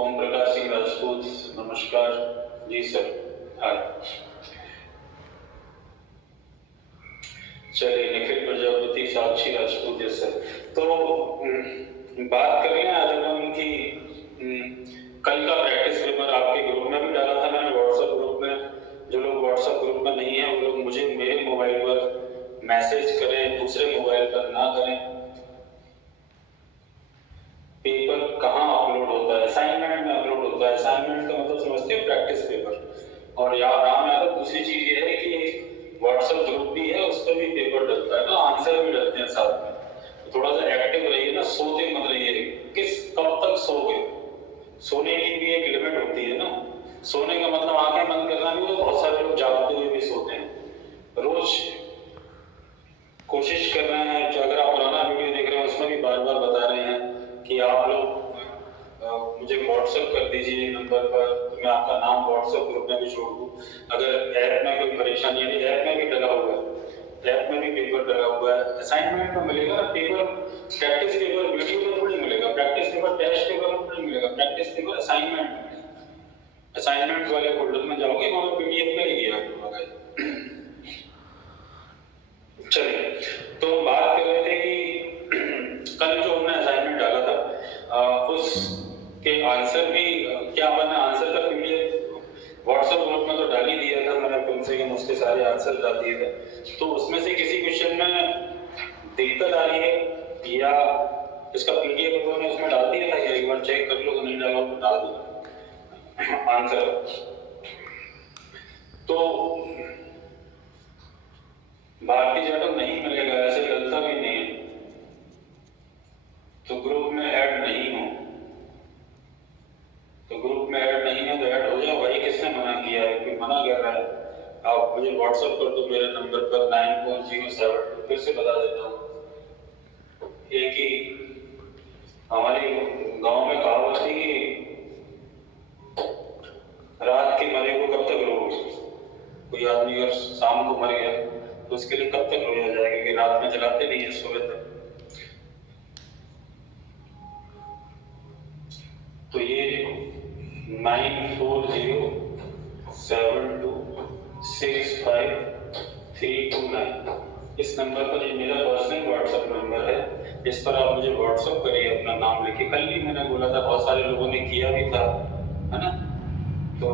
ओम प्रकाश सिंह राजपूत, नमस्कार जी सर। हाय। चलिए, निखिल प्रजापति, साक्षी Rajput, yes sir. तो बात कर रहे हैं आज हम कि कल का प्रैक्टिस पेपर आपके ग्रुप में भी डाला था मैंने, व्हाट्सएप ग्रुप में। जो लोग व्हाट्सएप ग्रुप में नहीं है वो लोग मुझे मेरे मोबाइल पर मैसेज करें, दूसरे मोबाइल पर ना करें। पेपर कहाँ अपलोड होता है? असाइनमेंट में अपलोड होता है। असाइनमेंट का मतलब समझते हैं प्रैक्टिस पेपर। और यहाँ में दूसरी चीज ये है कि व्हाट्सएप ग्रुप भी है, उस पर भी पेपर डलता है ना, आंसर भी डलते हैं साथ में। तो थोड़ा सा एक्टिव रहिए ना, सोते मत रहिए। कब तक सोओगे? सोने की भी एक लिमिट होती है ना। सोने का मतलब आंखें बंद करना भी, तो बहुत सारे लोग जागते हुए भी सोते हैं। रोज कोशिश कर रहे हैं, जो अगर आप पुराना वीडियो देख रहे हैं उसमें भी बार बार बता रहे हैं कि आप लोग मुझे व्हाट्सएप कर दीजिए नंबर पर, मैं आपका नाम व्हाट्सएप ग्रुप में भी जोड़ दूँ। अगर ऐप में कोई परेशानी है, ऐप में भी डला हुआ है, ऐप में भी पेपर डला हुआ है। असाइनमेंट में मिलेगा पेपर, प्रैक्टिस पेपर वीडियो में थोड़ी मिलेगा, प्रैक्टिस पेपर टेस्ट पेपर में थोड़ी मिलेगा, प्रैक्टिस पेपर असाइनमेंट में। असाइनमेंट वाले फोल्डर में जाओगे, वहाँ पीडीएफ मिलेगी आपको। चलिए, तो बात कर रहे थे कि कल जो हमने असाइनमेंट डाला था उसके आंसर भी क्या बना, आंसर का पीडीएफ व्हाट्सएप ग्रुप में तो डाल ही दिया था मैंने, कम से कम उसके सारे आंसर डाल दिए थे। तो उसमें से किसी क्वेश्चन में दिक्कत आ रही है या इसका पीडीएफ उन्होंने उसमें डाल दिया था, या एक बार चेक कर लो, तो नहीं डाला तो डाल दो आंसर। तो भारतीय जाटक नहीं मिलेगा, ऐसे चलता भी नहीं है। तो ग्रुप में ऐड नहीं हो, तो ग्रुप में ऐड नहीं है तो ऐड हो जाओ भाई। किसने मना किया है? कोई मना कर रहा है? आप मुझे व्हाट्सएप कर दो मेरे नंबर पर 9407, फिर से बता देता हूँ। एक ही हमारे गांव में कहावत थी कि रात के मरे को कब तक रोओगे। कोई आदमी अगर शाम को मर गया तो उसके लिए कब तक रोया जाएगा, कि रात में जलाते नहीं है सुबह तक। तो ये 9407265329 इस नंबर पर, ये मेरा पर्सनल व्हाट्सएप नंबर है। इस पर आप मुझे व्हाट्सएप करिए अपना नाम लेके। कल भी मैंने बोला था, बहुत सारे लोगों ने किया भी था, है ना। तो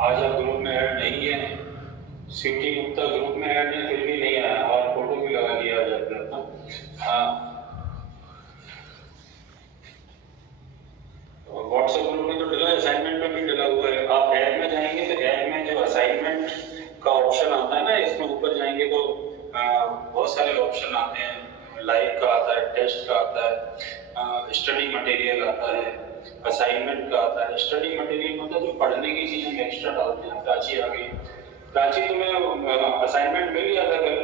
आज आप ग्रुप में ऐड नहीं है, सिटी गुप्ता ग्रुप में ऐड है, फिर भी नहीं आया, और फोटो भी लगा दिया जाता है ना। व्हाट्सएप ग्रुप में तो डला, असाइनमेंट में भी डला हुआ है। आप ऐप में जाएंगे तो ऐप में जो असाइनमेंट का ऑप्शन आता है ना, इसमें ऊपर जाएंगे तो बहुत सारे ऑप्शन आते हैं। लाइव का आता है, टेस्ट का आता है, स्टडी मटेरियल आता है, असाइनमेंट का आता है। स्टडी मटेरियल मतलब जो पढ़ने की चीजें हम एक्स्ट्रा डालते हैं। प्राची आ गई। प्राची, तुम्हें असाइनमेंट मिल गया था कल,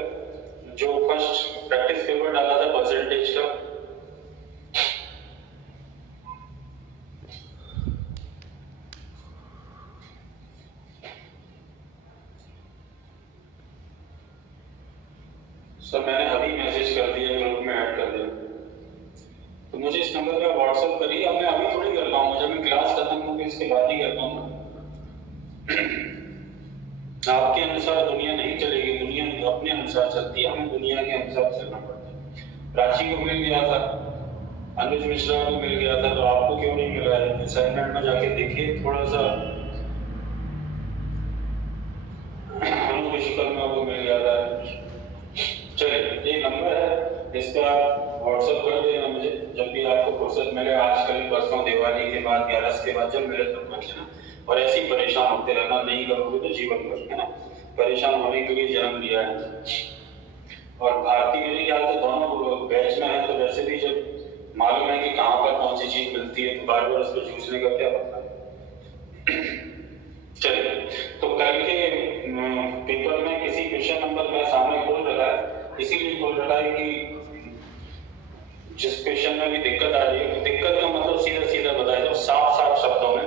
जो फर्स्ट प्रैक्टिस पेपर डाला था परसेंटेज का? सर मैंने अभी मैसेज कर दिया, ग्रुप में ऐड कर दिया। तो मुझे इस नंबर पे व्हाट्सएप करिए। अब मैं अभी थोड़ी कर पाऊंगा, जब मैं क्लास खत्म होगी इसके बाद ही कर पाऊंगा। आपके अनुसार दुनिया नहीं चलेगी, दुनिया अपने अनुसार चलती है, हमें दुनिया के अनुसार चलना पड़ता है। प्राची को मिल गया था, अनुज मिश्रा को मिल गया था, तो आपको क्यों नहीं मिला है? असाइनमेंट में जाके देखिए थोड़ा सा। अनुज विश्वकर्मा को मिल गया था। चलिए, ये नंबर है, इस पर आप व्हाट्सएप कर देना मुझे जब भी आपको फुर्सत मिले। आज कल परसों दिवाली के बाद, 11 के बाद, जब मिले तब कर लेना। और ऐसे ही परेशान होते रहना, नहीं करोगे तो जीवन भर, है ना। परेशान होने के लिए जन्म लिया है। और भारतीय मेरे ख्याल से दोनों बैच में है, तो वैसे भी जब मालूम है कि कहाँ पर कौन सी चीज मिलती है, तो बार बार उस पर जूझने का क्या मतलब। चलिए, तो कल के पेपर में किसी क्वेश्चन नंबर में सामने खोल रखा है, इसीलिए खोल रखा है कि जिस क्वेश्चन में भी दिक्कत आ रही है, दिक्कत का मतलब सीधा सीधा बताया दो, साफ साफ शब्दों में।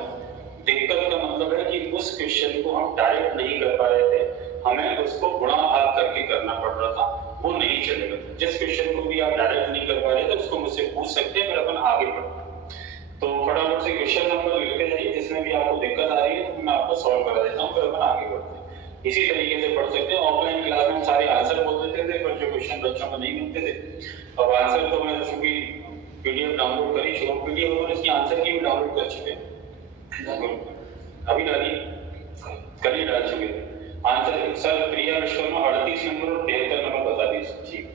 दिक्कत का मतलब है कि उस क्वेश्चन को हम डायरेक्ट नहीं कर पा रहे थे, हमें उसको गुणा भाग करके करना पड़ रहा था, वो नहीं चलेगा। जिस क्वेश्चन को भी आप डायरेक्ट नहीं कर पा रहे थे उसको मुझसे पूछ सकते हैं, फिर अपन आगे बढ़ते हैं। तो फटाफट से क्वेश्चन नंबर लिखते जाइए, जिसमें भी आपको दिक्कत आ रही है तो मैं आपको सॉल्व करा देता हूँ, फिर अपन आगे बढ़ते हैं। इसी तरीके से पढ़ सकते हैं। ऑफलाइन क्लास में हम सारे आंसर बोल देते थे, पर जो क्वेश्चन बच्चों को नहीं मिलते थे, अब आंसर तो मैं चूंकि पीडीएफ डाउनलोड करी चुका हूँ, पीडीएफ और इसकी आंसर की भी डाउनलोड कर चुके हैं, अभी डाली कल ही डाल चुके थे आंसर। सर प्रिया विश्वकर्मा 38 नंबर और 73 नंबर बता दीजिए। ठीक,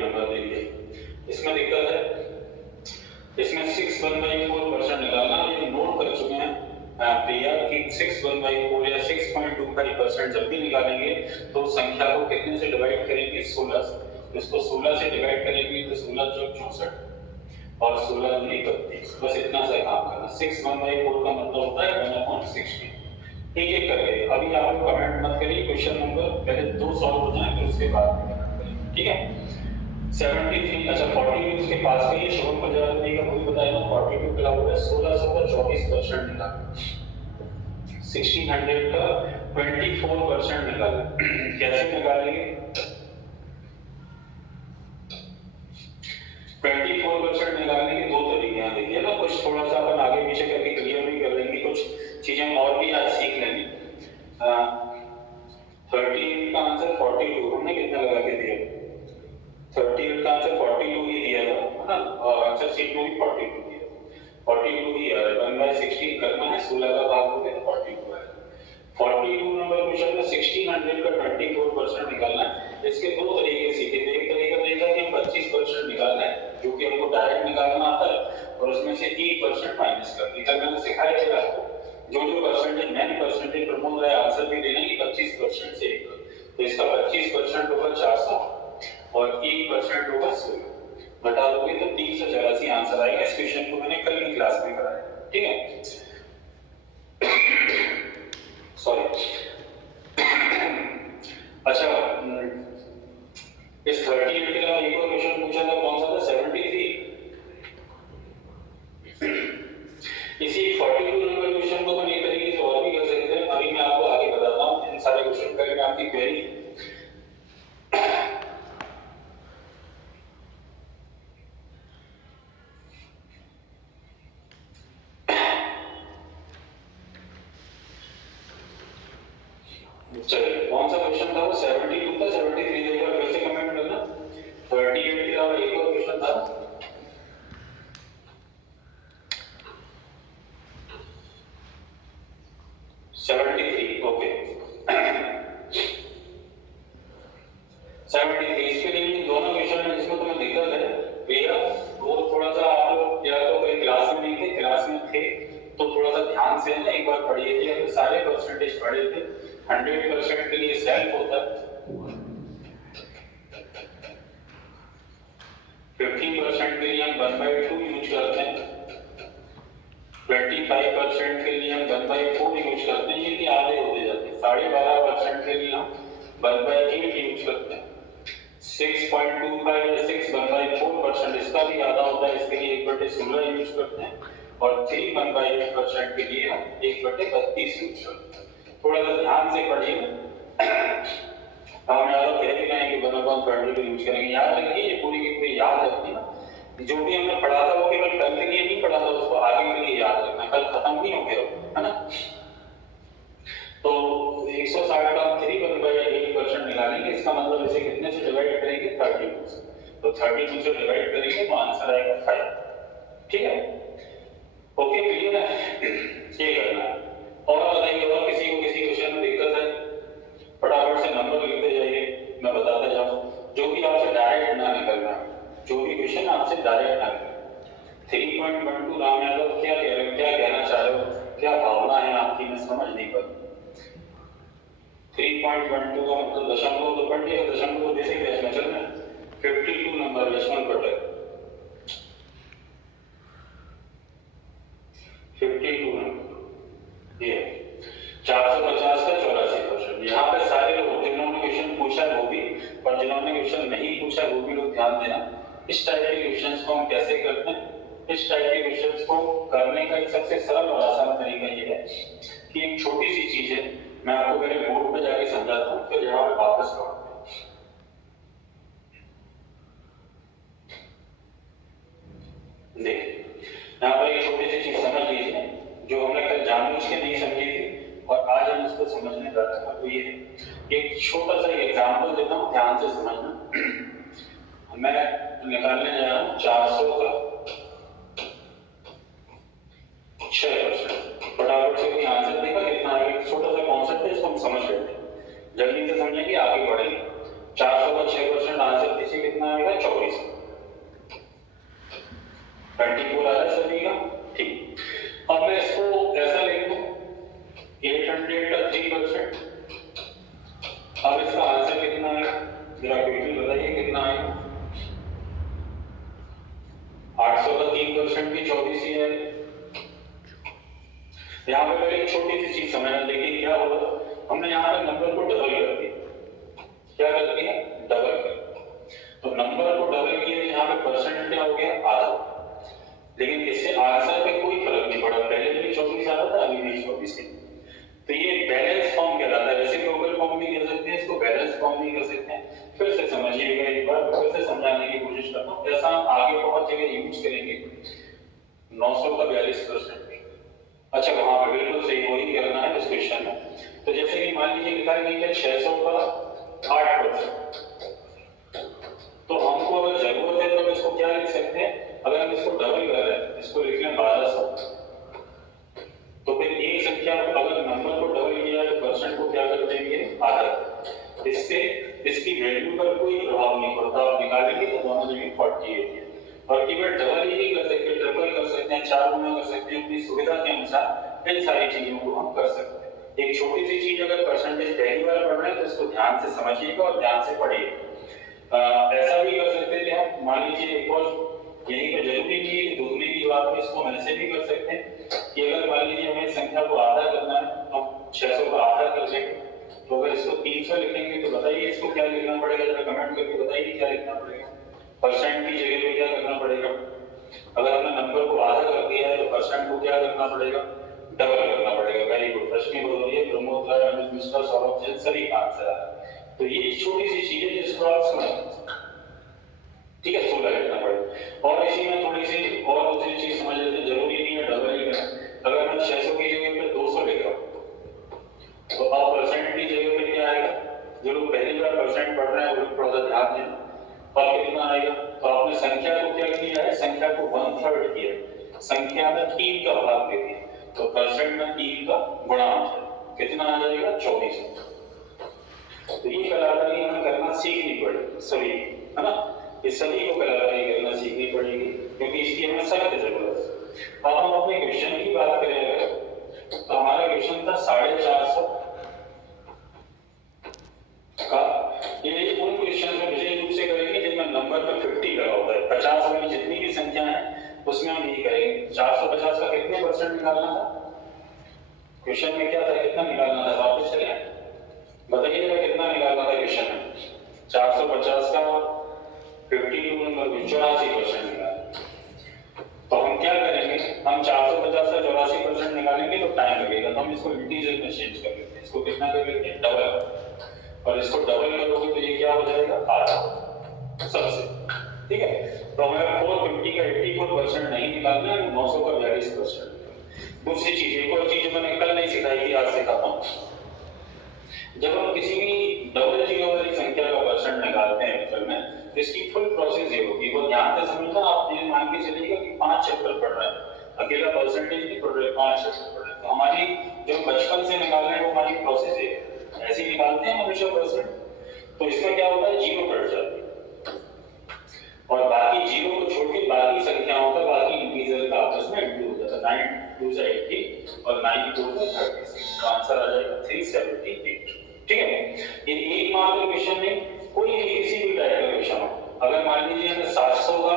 नंबर देखिए, इसमें दिक्कत है, इसमें 6/4% निकालना, ये नोट कर चुके हैं प्रिया कि 6/4 या 6.25% जब भी निकालेंगे तो संख्या को कितने से डिवाइड करेंगे, 16 से। इसको 16 से डिवाइड करेंगे तो 16 चौक 64 और 16 दूनी 32, बस इतना सा काम करना। 6/4 का मतलब होता है 1/60। एक एक करके अभी आप लोग कमेंट मत करिए, क्वेश्चन नंबर पहले 2 सॉल्व हो जाए फिर उसके बाद कमेंट करिए, ठीक है। 73, अच्छा 42 उसके पास में ये शुभम प्रजापति का मूवी बताया ना, 42 का हुआ है 1600 का 24% निकाला, 1600 का 24% निकाला। कैसे निकालेंगे? 24% निकालने के दो तरीके हैं, देखिए ना, कुछ थोड़ा सा अपन आगे पीछे करके क्लियर भी कर लेंगे, कुछ चीजें और भी आज सीख लेंगे। 38 का आंसर 42, हमने कितना लगा के दिया? 38 का आंसर 42 ही दिया था, है ना, और आंसर शीट में भी 42 दिया, 42 ही आ रहा है। 1/16 करना है, 16 का भाग हो गया तो 42 आएगा। 42 नंबर क्वेश्चन में 1600 का 24% निकालना है। इसके दो तरीके सीखे थे, एक तरीका देखा कि 25% निकालना है, जो कि हमको डायरेक्ट निकालना आता है, और उसमें से 1% माइनस कर दी। कल मैंने सिखाया था आपको, जो परसेंटेज मेन परसेंटेज प्रमोद राय आंसर भी देना कि 25% से एक, तो इसका 25% होगा 400 और 1% होगा 16, घटा दोगे तो 384 आंसर आएगा। इस क्वेश्चन को मैंने कल की क्लास में कराया, ठीक है, सॉरी। अच्छा, इस 38 के अलावा एक और क्वेश्चन पूछा था, कौन सा था? 73। इसी 42 नंबर क्वेश्चन को अपन एक तरीके से और भी कर सकते हैं, अभी मैं आपको आगे बताता हूँ। इन सारे क्वेश्चन करेंगे आपकी क्वेरी। चलिए, कौन सा क्वेश्चन था वो? 72 था, 73 एक बार फिर से कमेंट करना। 38 के अलावा एक और क्वेश्चन था, 73, ओके। 73 इसके लिए दोनों क्वेश्चन में जिसमें तुम्हें दिक्कत है भैया, वो थोड़ा सा आप लोग या तो कोई क्लास में नहीं थे, क्लास में थे तो थोड़ा सा ध्यान से ना एक बार पढ़िए थे, हमने सारे परसेंटेज पढ़े थे। 100% के लिए सेल्फ होता है, 15% के लिए हम 1/2 यूज करते हैं, 25% के लिए हम 1/4 यूज करते हैं, ये कि आधे होते जाते हैं। 12.5% के लिए हम 1/8 यूज करते हैं। 6.25 या 6/4% इसका भी आधा होता है, इसके लिए 1/16 यूज करते हैं, और 3/8% के लिए हम 1/32 यूज करते हैं। थोड़ा सा ध्यान से पढ़िए, हम यार कह भी रहे हैं कि 1/32 यूज करेंगे, याद रखिए, ये पूरी की पूरी याद रखनी ना, जो भी हमने पढ़ा था वो केवल कल के लिए नहीं पढ़ा था, उसको आगे के लिए याद रखना, कल खत्म नहीं हो गया, है ना। तो 160 का 3/8% निकालेंगे, इसका मतलब इसे कितने से डिवाइड करेंगे? 32 से, तो 32 से डिवाइड करेंगे तो आंसर आएगा 5, ठीक है, ओके, क्लियर है? ये करना है। और बताइए, और किसी को किसी क्वेश्चन में दिक्कत है? फटाफट से नंबर लिखते जाइए, मैं बताते जाऊं, जो भी आपसे डायरेक्ट ना निकलना, जो भी क्वेश्चन आपसे डायरेक्ट ना निकले। 3.12 राम यादव क्या कह रहे हो, क्या कहना चाह रहे हो, क्या भावना है आपकी, मैं समझ नहीं पाई। 3.12 का मतलब दशमलव तो पढ़ लिया, दशमलव जैसे ही बैच में चल रहे हैं। 52 नंबर लक्ष्मण पटेल, 52 नंबर, ये 450 का 84%। यहाँ पे सारे लोग जिन्होंने क्वेश्चन पूछा वो भी, और जिन्होंने क्वेश्चन नहीं पूछा वो भी लोग ध्यान देना। इस टाइप के क्वेश्चंस को हम कैसे करते हैं? इस टाइप के क्वेश्चंस को करने का एक सबसे सरल और आसान तरीका ये है कि एक छोटी सी चीज है, मैं आपको मेरे बोर्ड पे जाके समझाता हूँ, फिर यहाँ पे वापस लौटते हैं। देखिए यहाँ पर एक छोटी सी चीज समझ लीजिए जो हमने कल जानबूझ के नहीं समझी थी और आज हम इसको समझने जा रहे हैं। तो ये एक छोटा सा एग्जाम्पल देता हूँ, ध्यान से समझना। मैं निकालने जा रहा हूँ 400 का 6%। फटाफट से कोई आंसर देगा कितना आएगा? एक छोटा सा कॉन्सेप्ट है, इसको हम समझ लेते हैं, जल्दी से समझेंगे आगे बढ़ेंगे। 400 का 6% आंसर दीजिए कितना आएगा? 24। 24 आ रहा है सभी का, ठीक। अब मैं इसको ऐसा लिख दूं 800 का 3%। अब इसका आंसर कितना आएगा? जरा क्विकली बताइए कितना आएगा? 800 का 3% भी 24 ही है। यहाँ पे पहले एक छोटी सी चीज समझना, देखिए क्या होगा, हमने यहाँ पे नंबर को डबल कर दिया। क्या कर दिया? डबल कर दिया। तो नंबर को डबल किया, यहाँ पे परसेंट क्या हो गया? आधा। लेकिन इससे आंसर पे कोई फर्क नहीं पड़ा, पहले भी 24 आ रहा था, अभी भी 24 है। तो ये बैलेंस फॉर्म कहलाता है। वैसे ग्लोबल फॉर्म भी कह सकते हैं इसको, बैलेंस फॉर्म भी कह सकते हैं। फिर से समझिएगा, एक बार फिर से समझाने की कोशिश करता हूँ, ऐसा हम आगे बहुत जगह यूज करेंगे। 900 का 42%। अच्छा वहां पे बिल्कुल सही वही करना है इस क्वेश्चन में। तो जैसे कि मान लीजिए लिखा है 600 का 8%। तो हमको अगर जरूरत है तो हम इसको क्या लिख सकते हैं? अगर हम इसको डबल कर रहे हैं, इसको लिख लें 1200। तो फिर एक संख्या को अगर नंबर को डबल किया तो परसेंट को क्या कर देंगे? आधा। इससे इसकी वैल्यू पर कोई प्रभाव नहीं पड़ता। आप निकालेंगे तो दोनों जगह 48 है। और केवल डबल ही नहीं कर सकते, ट्रिपल कर सकते हैं, 4 गुना कर सकते हैं, अपनी सुविधा के अनुसार इन सारी चीजों को हम कर सकते हैं। एक छोटी सी चीज, अगर परसेंटेज पहली बार पढ़ रहे हैं तो इसको ध्यान से समझिएगा और ध्यान से पढ़िएगा। ऐसा भी कर सकते थे हम, मान लीजिए एक और यही पे जरूरी नहीं है दूसरी की बात है, इसको हम ऐसे भी कर सकते हैं कि अगर मान लीजिए हमें संख्या को आधा करना है, हम 600 का आधा कर लेंगे। तो अगर इसको 300 लिखेंगे तो बताइए इसको क्या लिखना पड़ेगा? जरा कमेंट करके बताइए क्या लिखना पड़ेगा? परसेंट की जगह पे क्या करना पड़ेगा? अगर हमने नंबर को आधा कर दिया है तो परसेंट को क्या करना पड़ेगा? डबल करना पड़ेगा। वेरी गुड, रश्मि बोलिए, प्रमोद राय, अमित मिश्रा, सौरभ जैन, सभी का आंसर है। तो ये छोटी सी चीज है जिसको आप समझ, ठीक है, 16 लिखना पड़ेगा। और इसी में थोड़ी सी और दूसरी चीज समझ लेते, जरूरी नहीं है डबल ही करना। अगर मैं 600 की जगह पे 200 लिख रहा हूं तो अब परसेंट की जगह पे क्या आएगा? जो लोग पहली बार परसेंट पढ़ रहे हैं वो थोड़ा सा ध्यान दें। और कितना आएगा? तो आपने संख्या को क्या किया है? संख्या को 1/3 किया, संख्या में 3 का भाग दे दिया, तो परसेंट में 3 का गुणांक है, कितना आ जाएगा? 24। तो ये कलाकारी हमें करना सीखनी पड़ेगी सभी, है ना? ये सभी को कलाकारी करना सीखनी पड़ेगी क्योंकि इसकी हमें सख्त जरूरत है। अब हम अपने क्वेश्चन की बात करें तो हमारा क्वेश्चन था 450 का। ये उन क्वेश्चन में विशेष रूप से करेंगे जिनमें नंबर पर 50 लगा होता है। 50 वाली जितनी भी संख्या है उसमें हम यही करेंगे। 450 का कितने परसेंट निकालना था? क्वेश्चन में क्या था, कितना निकालना था? वापस चले बताइए कितना निकालना था क्वेश्चन में? 450 का 52 नंबर में 84% निकालना। तो हम क्या करेंगे? हम 450 का 84% निकालेंगे तो टाइम लगेगा, तो हम इसको इंटीजर में चेंज कर लेते हैं। इसको कितना कर लेते हैं? डबल। और इसको डबल करोगे तो ये क्या हो जाएगा? आधा सबसे, ठीक है। तो हमें 450 का 84% नहीं निकालना है, 900 का 42%। दूसरी चीज, एक और चीज मैंने कल नहीं सिखाई थी, आज सिखाता हूँ। जब हम किसी भी डबल जीरो वाली संख्या का परसेंट निकालते हैं एक्सेल में, तो इसकी फुल प्रोसेस ये होगी, वो ध्यान से समझना। आप ये मान के चलिएगा कि 5 चैप्टर पढ़ रहे हैं, अकेला परसेंटेज नहीं पढ़ रहे, 5 चैप्टर पढ़ रहे हैं, तो हमारी जो बचपन से निकाल रहे हैं वो हमारी प्रोसेस है, ऐसे ही निकालते हैं हमेशा परसेंट। तो इसमें क्या होता है? जीरो कट जाती है और बाकी जीरो को छोड़ के बाकी संख्याओं का, बाकी इंटीजर का आपस में इंटू हो जाता है। 9 2 से 80 और 9 2 से 36, तो आंसर आ जाएगा 378। ठीक है, ये एक मात्र क्वेश्चन नहीं, कोई भी किसी भी टाइप का क्वेश्चन हो। अगर मान लीजिए हमें 700 का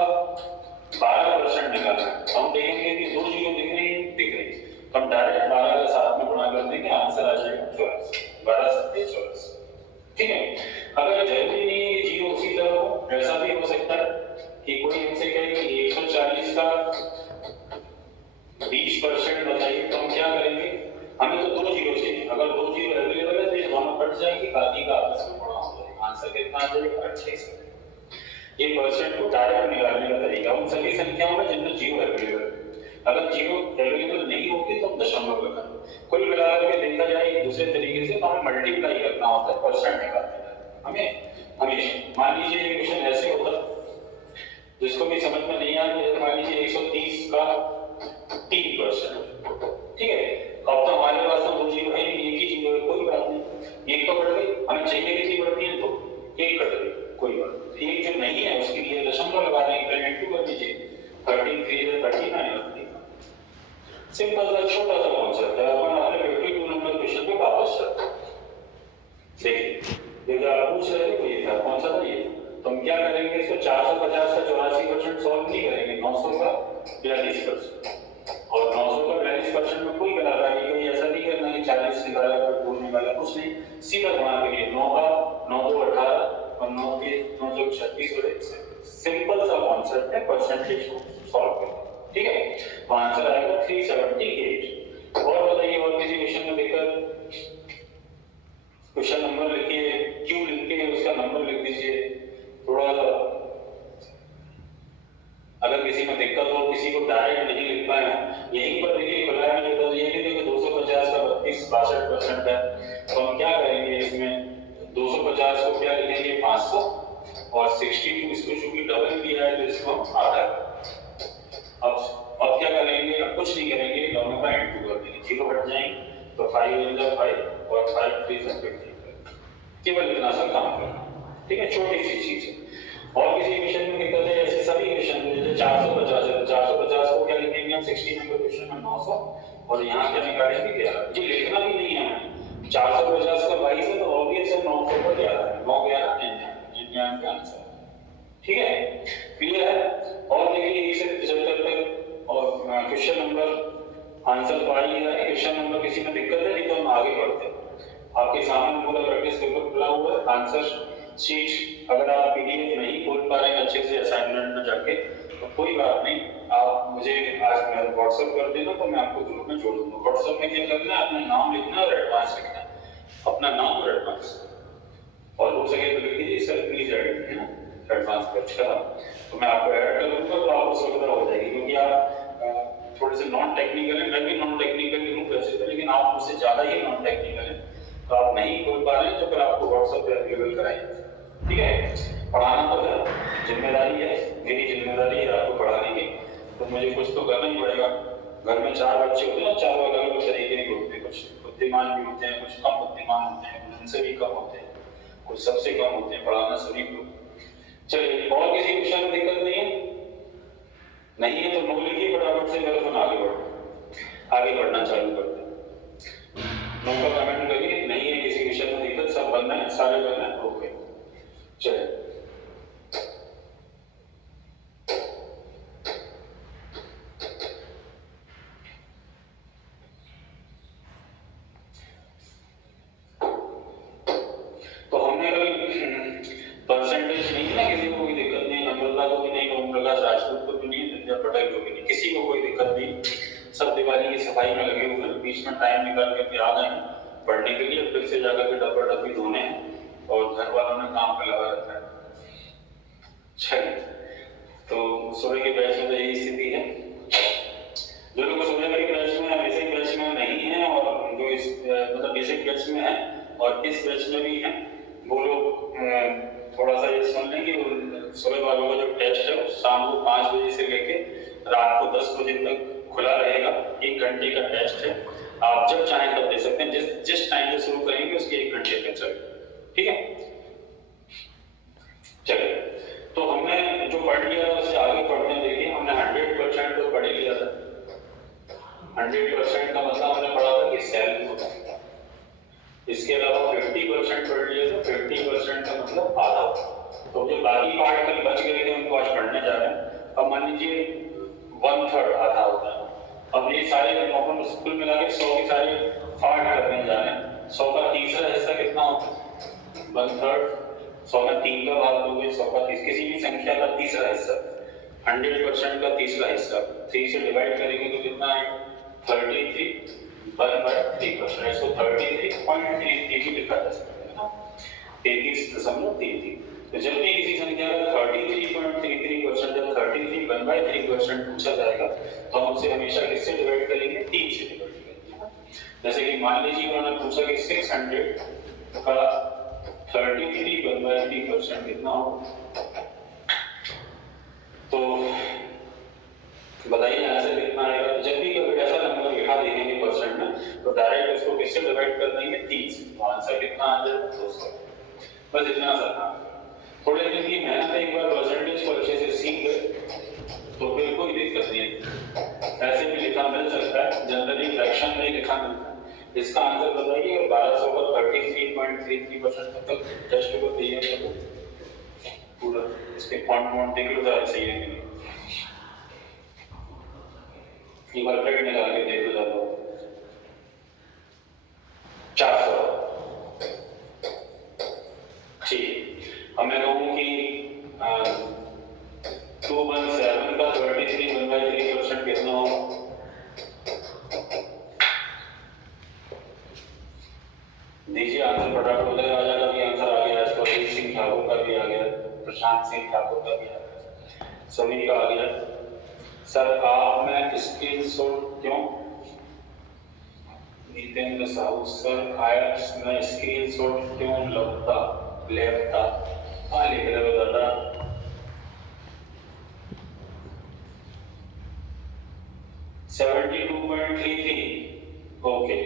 12% निकालना है, तो हम देखेंगे कि 2 जीरो दिख रही है, दिख रही है, तो हम डायरेक्ट 12 का 7 में गुणा कर देंगे, आंसर आ जाएगा 84। 12 7 24। ठीक है, अगर जरूरी नहीं है कि जीरो उसी तरह हो, ऐसा भी हो सकता है कि कोई हमसे कहे कि 140 का 20% बताइए, तो हम क्या करेंगे? हमें तो 2 जीरो चाहिए। अगर 2 जीरो अवेलेबल है तो ये दोनों बढ़ जाएगी, बाकी का आपस में गुणा हो जाएगा। आंसर कितना आ जाएगा? 28। ये परसेंट को डायरेक्ट निकालने का तरीका उन सभी संख्याओं में जिनमें जीरो अवेलेबल है। अगर जीरो अवेलेबल नहीं होगी तो दशमलव लगाना। कुल मिलाकर के देखा जाए दूसरे तरीके से तो हमें मल्टीप्लाई करना होता है परसेंट निकालने का। हमें मान लीजिए ये क्वेश्चन ऐसे होता, जिसको भी समझ में नहीं आ रहा, मान लीजिए 130 का 3%, ठीक है। अब तो हमारे पास तो दो जीरो है, एक ही जीरो है, कोई बात नहीं, एक तो बढ़ गई, हमें चाहिए कितनी बढ़ती है? तो एक कट गई, कोई बात नहीं। एक जो नहीं है उसके लिए दशमलव लगा देंगे, पहले इंटू कर दीजिए, 13 3 39। सिंपल सा छोटा सा कॉन्सेप्ट है। अपन अपने 52 नंबर क्वेश्चन पे वापस चलते हैं। देखिए ये जो आप पूछ रहे थे वो ये था, कौन सा था ये? तो हम क्या करेंगे, इसको 450 का 84% सॉल्व नहीं करेंगे, 900 का 42%। और 900 का 42% में कोई गलत आएगी, कोई ऐसा नहीं करना कि 40 निकाला और बोलने वाला कुछ नहीं, सीधा गुणा करिए। 9 का 9 2 18 और 9 के 9 जो 36 हो जाएगा। सिंपल सा कॉन्सेप्ट है, परसेंटेज को सॉल्व करना, ठीक है। तो आंसर आएगा 378। और बताइए और किसी क्वेश्चन में देखकर क्वेश्चन नंबर लिखिए, क्यों लिख के उसका नंबर लिख दीजिए थोड़ा सा। अगर किसी में दिक्कत हो, किसी को डायरेक्ट नहीं लिख पाए, यहीं पर देखिए खुला है, ये देखिए 250 का 62% है। तो हम क्या करेंगे, इसमें 250 को क्या लिखेंगे 500 और 62 इसको चूंकि डबल किया है तो इसको हम आधा। अब क्या करेंगे, अब कुछ नहीं करेंगे, दोनों का इंटू कर देंगे, जीरो हट जाएंगे तो 5 × 5 और 5 3 15। केवल इतना सा काम करना, ठीक है, छोटी सी चीज है। और किसी क्वेश्चन में दिक्कत है, ऐसे सभी क्वेश्चन में जैसे 450 है तो 450 को क्या लिखेंगे हम 60 नंबर क्वेश्चन में 900 और यहाँ क्या निकालेंगे 11। जी लिखना भी नहीं है, 450 का 22 है तो ऑब्वियस है 900 का 11 है, 9 11 99 का आंसर, ठीक है, क्लियर है। और देखिए 1 से 75 तक और क्वेश्चन नंबर आंसर पा ही है। क्वेश्चन नंबर किसी में दिक्कत है नहीं तो हम आगे बढ़ते हैं। आपके सामने पूरा प्रैक्टिस पेपर खुला हुआ है, आंसर शीट अगर आप पीडीएफ नहीं खोल पा रहे हैं अच्छे से असाइनमेंट में जाके तो कोई बात नहीं, आप मुझे आज व्हाट्सएप कर देना तो मैं आपको ग्रुप में जोड़ दूंगा। व्हाट्सएप में क्या करना है, अपना नाम लिखना और एडवांस लिखना है, अपना नाम और एडवांस, और हो सके तो लिख दीजिए सर प्लीज ऐड कीजिए ना, एडवांस पे अच्छा तो मैं आपको ऐड कर दूंगा तो आपको सुविधा हो जाएगी। क्योंकि आप थोड़े से नॉन टेक्निकल है, मैं भी नॉन टेक्निकल हूँ वैसे तो, लेकिन आप मुझसे ज्यादा ही नॉन टेक्निकल है तो आप नहीं खोल पा रहे हैं तो फिर आपको व्हाट्सएप पे अवेलेबल कराएंगे, ठीक है। पढ़ाना तो है, जिम्मेदारी है, मेरी जिम्मेदारी है आपको पढ़ाने की, तो मुझे कुछ तो करना ही पड़ेगा। घर में 4 बच्चे होते हैं, 4 अलग अलग तरीके के होते हैं, कुछ बुद्धिमान भी होते हैं, कुछ कम बुद्धिमान होते हैं, कुछ उनसे भी कम होते हैं, कुछ सबसे कम होते हैं, पढ़ाना सभी को। चलिए और किसी क्वेश्चन में दिक्कत नहीं है? नहीं है तो नो लिखिए फटाफट से, फिर आगे बढ़ना चालू करते हैं। नो का कमेंट करिए, नहीं है किसी क्वेश्चन में दिक्कत, सब बनना है, सारे बनना है, ओके चलिए। तो हमने कल परसेंटेज नहीं है ना, किसी को कोई दिक्कत नहीं, नम्रता को भी नहीं, ओम प्रकाश राजपूत को भी नहीं, दिव्या पटेल को भी नहीं, किसी को कोई दिक्कत नहीं, सब दिवाली की सफाई में लगे हुए हैं, बीच में टाइम निकाल करके आ गए हैं पढ़ने के लिए, फिर से जाकर के डब्बा डब्बी धोने हैं और घर वालों ने काम पे लगा रखा है। चलिए तो सुबह के बैच में तो यही स्थिति है। जो लोग सुबह के बैच में बेसिक बैच में नहीं है और जो इस मतलब बेसिक बैच में है और इस बैच में भी है, वो लोग थोड़ा सा ये सुन लें कि सुबह वालों का जो टेस्ट है वो शाम को 5 बजे से लेके रात को 10 बजे तक खुला रहेगा। 1 घंटे का टेस्ट है, आप जब चाहें तब दे सकते हैं, जिस टाइम से शुरू करेंगे उसके 1 घंटे तक चलेगा, ठीक है। चलिए तो हमने जो पढ़ लिया था उससे आगे पढ़ते हैं। देखिए हमने 100% तो पढ़ लिया था। 100% का मतलब हमने पढ़ा था कि सेल होता है, इसके अलावा 50% पढ़ लिया था, 50% का मतलब आधा। तो जो बाकी पार्ट कल बच गए थे उनको आज पढ़ने जा रहे हैं। अब मान लीजिए 1/3 आधा होता है, अब ये सारे अपन स्कूल मिला के 100 के सारे पार्ट करने जा रहे हैं। 100 का तीसरा हिस्सा कितना होता है? 1/3। 100 में 3 का भाग दोगे, 100 का किसी भी संख्या का तीसरा हिस्सा, 100% का तीसरा हिस्सा 3 से डिवाइड करेंगे तो कितना है 33 1/3%, इसको 33.33 भी लिखा जा सकता है ना, 33.33। तो जब भी किसी संख्या का 33.33% या 33 पूछा जाएगा तो हम उसे हमेशा किससे डिवाइड करेंगे, 3 से डिवाइड करेंगे। जैसे कि मान लीजिए उन्होंने पूछा कि 600 का 33/3% कितना हो, तो बताइए आंसर कितना आएगा। जब भी कभी ऐसा नंबर लिखा देंगे परसेंट में तो डायरेक्ट इसको किससे डिवाइड कर देंगे, 3 से। तो आंसर कितना आ जाएगा, 200। बस इतना सा काम। थोड़े दिन की मेहनत, एक बार परसेंटेज को अच्छे से सीख गए तो फिर कोई दिक्कत नहीं है, ऐसे भी लिखा मिल सकता है, जनरली फ्रैक्शन में लिखा मिलता है। इसका आंसर बताइए, 1200 का 33.33% तक टेस्ट पेपर तैयार करो पूरा, इसके फॉन्ट देख लो जरा सही है कि नहीं, एक बार प्रिंट निकाल के देख लो जरा। 400। ठीक, अब मैं कहूँ कि 217 का 33/3% कितना होगा, दीजिए आंसर फटाफट उधर आ जाएगा। भी आंसर आ गया, स्वदेश सिंह ठाकुर का भी आ गया, प्रशांत सिंह ठाकुर का भी आ गया, सभी का आ गया। सर आप मैं स्क्रीनशॉट क्यों, नितेंद्र साहू सर आया मैं स्क्रीनशॉट क्यों लगता लेफ्टा, हाँ लिख रहे हो दादा। 72.33, ओके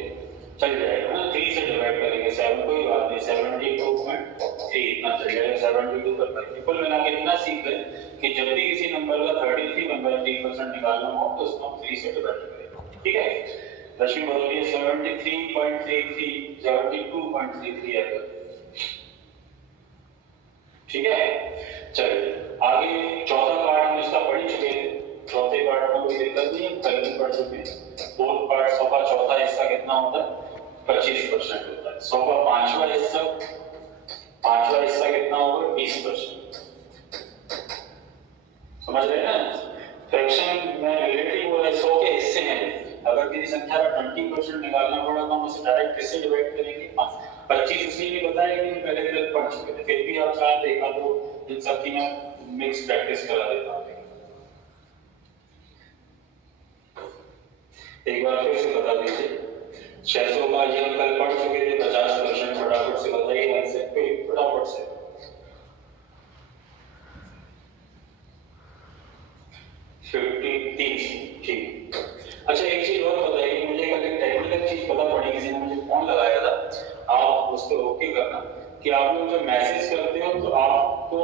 चल जाएगा ना, 3 से डिवाइड करेंगे 7, कोई बात नहीं, 72.3 इतना चल जाएगा। 72 पर कुल मिला के इतना सीख गए कि जब भी किसी नंबर का 33/3% निकालना हो तो उसको 3 से डिवाइड करेंगे, ठीक है। रश्मि बोलिए 73.33, 72.33 आएगा, ठीक है। चलिए आगे चौथा पार्ट हम इसका पढ़ चुके हैं, चौथे पार्ट में कोई दिक्कत नहीं है, पहले पढ़ चुके हैं। फोर्थ पार्ट 100 का चौथा हिस्सा कितना होता है, 25% होता है। 100 का पांचवा हिस्सा कितना होगा, 20%। समझ रहे हैं ना, फ्रैक्शन में रिलेटिव हो रहा है, 100 के हिस्से हैं। अगर किसी संख्या का 20% निकालना पड़ा तो हम उसे डायरेक्ट किससे डिवाइड करेंगे, 5। 25 इसलिए नहीं बताया कि हम पहले तक पढ़ चुके थे, फिर भी आप चाहे देखा तो इन सब की मैं मिक्स प्रैक्टिस करा देता हूँ। एक बार फिर से बता दीजिए, 600 का ये हम कल पढ़ चुके थे, 50% फटाफट से बताइए आंसर पे, फटाफट से। 53, ठीक। अच्छा एक चीज और बताइए, मुझे कल एक टेक्निकल चीज पता पड़ी, किसी ने मुझे फोन लगाया था, आप उसको ओके करना कि आप लोग जब मैसेज करते हो तो आपको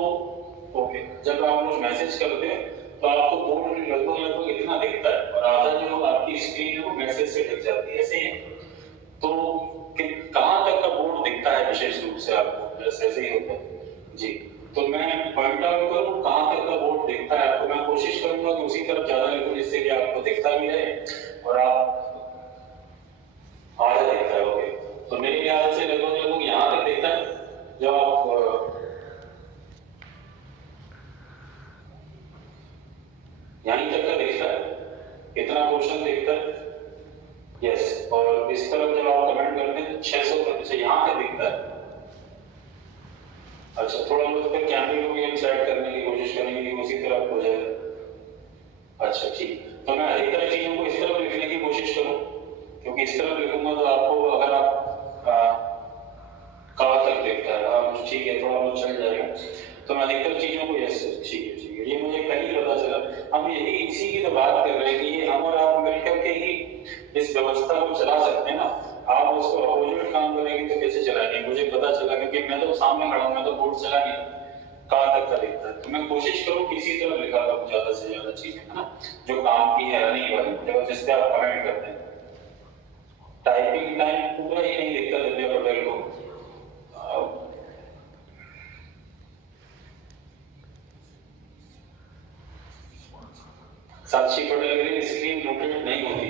ओके, जब आप लोग मैसेज करते हो तो आपको बोर्ड में लगभग इतना दिखता है और आधा जो आपकी स्क्रीन है वो मैसेज से ढक जाती है, ऐसे ही। तो कहां तक का बोर्ड दिखता है विशेष रूप से आपको, ऐसे ही होता है जी। तो मैं पॉइंट आउट करूं कहां तक का बोर्ड दिखता है आपको, मैं कोशिश करूंगा कि उसी तरफ ज्यादा लिखूं जिससे कि आपको दिखता भी रहे और आप आधा दिखता है, ओके। तो मेरे ख्याल से लगभग यहां तक दिखता है, जब आप यहीं तक का दिखता है, इतना पोर्शन दिखता है, यस। और इस तरफ जब आप कमेंट करते हैं 600 तक, अच्छा यहां तक दिखता है। अच्छा थोड़ा बहुत फिर कैमरे को भी हम सेट करने की कोशिश करेंगे कि उसी तरफ हो जाए। अच्छा ठीक, तो मैं अधिकतर चीजों को इस तरफ लिखने की कोशिश करूं, क्योंकि इस तरफ लिखूंगा तो आपको अगर आप कहां तक दिखता है आप, ठीक है थोड़ा बहुत चल जाएगा। तो मैं अधिकतर चीजों को यस, ठीक है, ये मुझे कल ही पता चला। हम यही इसी की तो बात कर रहे हैं कि ये हम और आप मिलकर के ही इस व्यवस्था को चला सकते हैं ना। आप उसको अपोजिट काम करेंगे तो कैसे चलाएंगे, मुझे पता चला क्योंकि मैं तो सामने खड़ा हूं, मैं तो बोर्ड चला नहीं कहां तक का दिखता है। तो मैं कोशिश करूं किसी तरह लिखा करूं ज्यादा से ज्यादा चीजें, है ना, जो काम की है नहीं वाली, जिससे आप कमेंट करते हैं। टाइपिंग टाइम पूरा ही नहीं दिखता दिव्या पटेल को, साक्षी पटेल की स्क्रीन रोटेट नहीं होती,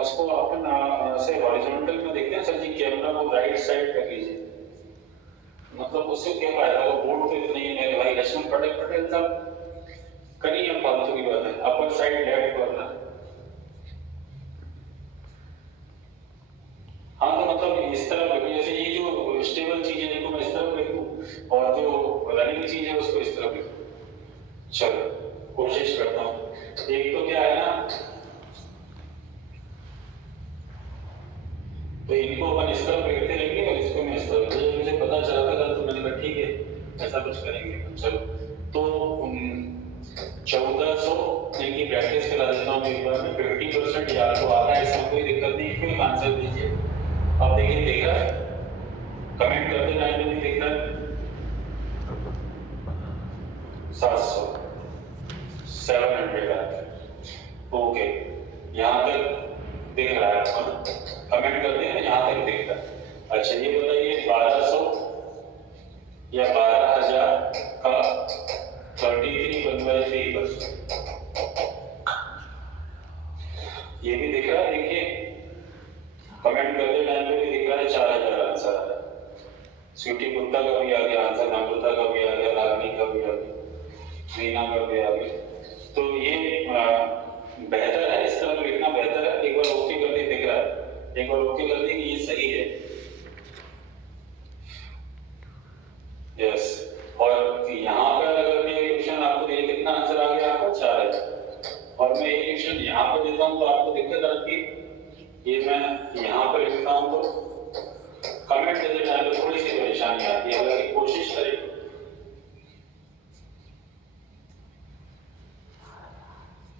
उसको अपन ऐसे हॉरिजॉन्टल में देखते हैं सर जी, कैमरा को राइट साइड कर लीजिए, मतलब उससे क्या फायदा, वो बोर्ड तो इतना ही मेरे भाई लक्ष्मण पटेल साहब करिए, हम फालतू की बात है, अपर साइड लेफ्ट करना। की चीज है उसको इस तरफ लिखो। चलो कोशिश करता हूँ। एक तो क्या है ना, तो इनको अपन इस तरफ लिखते रहेंगे और इसको मैं इस तरफ। मुझे पता चला था कल, तो मैंने कहा ठीक है ऐसा कुछ करेंगे। चलो तो 1400 इनकी प्रैक्टिस करा देता हूँ एक बार में। 50% ये आपको आ रहा है, इसमें कोई दिक्कत नहीं। क्विक आंसर दीजिए। अब देखिए दिख रहा है, कमेंट कर देना जो भी दिख रहा है। 700 700 का ओके, यहाँ तक दिख रहा है आपको ना, कमेंट कर देना यहाँ तक दिख रहा है। अच्छा ये बताइए 1200 या 12000 का 33.3%, ये भी दिख रहा है। देखिए कमेंट करते टाइम पे भी दिख रहा है 4000 आंसर आ रहा है। स्वीटी गुप्ता का भी आ गया आंसर, नम्रता का भी आ गया, रागनी का भी आ गया, मीना का भी आ गया। तो ये बेहतर है, इस तरह लिखना बेहतर है। एक बार ओके कर दे, दिख रहा है, एक बार ओके कर दे कि ये सही है। यस, और यहाँ पर अगर मैं क्वेश्चन आपको दे, कितना आंसर आ गया आपका 4000, और मैं एक क्वेश्चन यहाँ पर देता हूँ तो आपको दिक्कत आती है। ये मैं यहाँ पर लिखता हूँ तो कमेंट देते टाइम पे थोड़ी सी परेशानी आती है। अगर कोशिश करें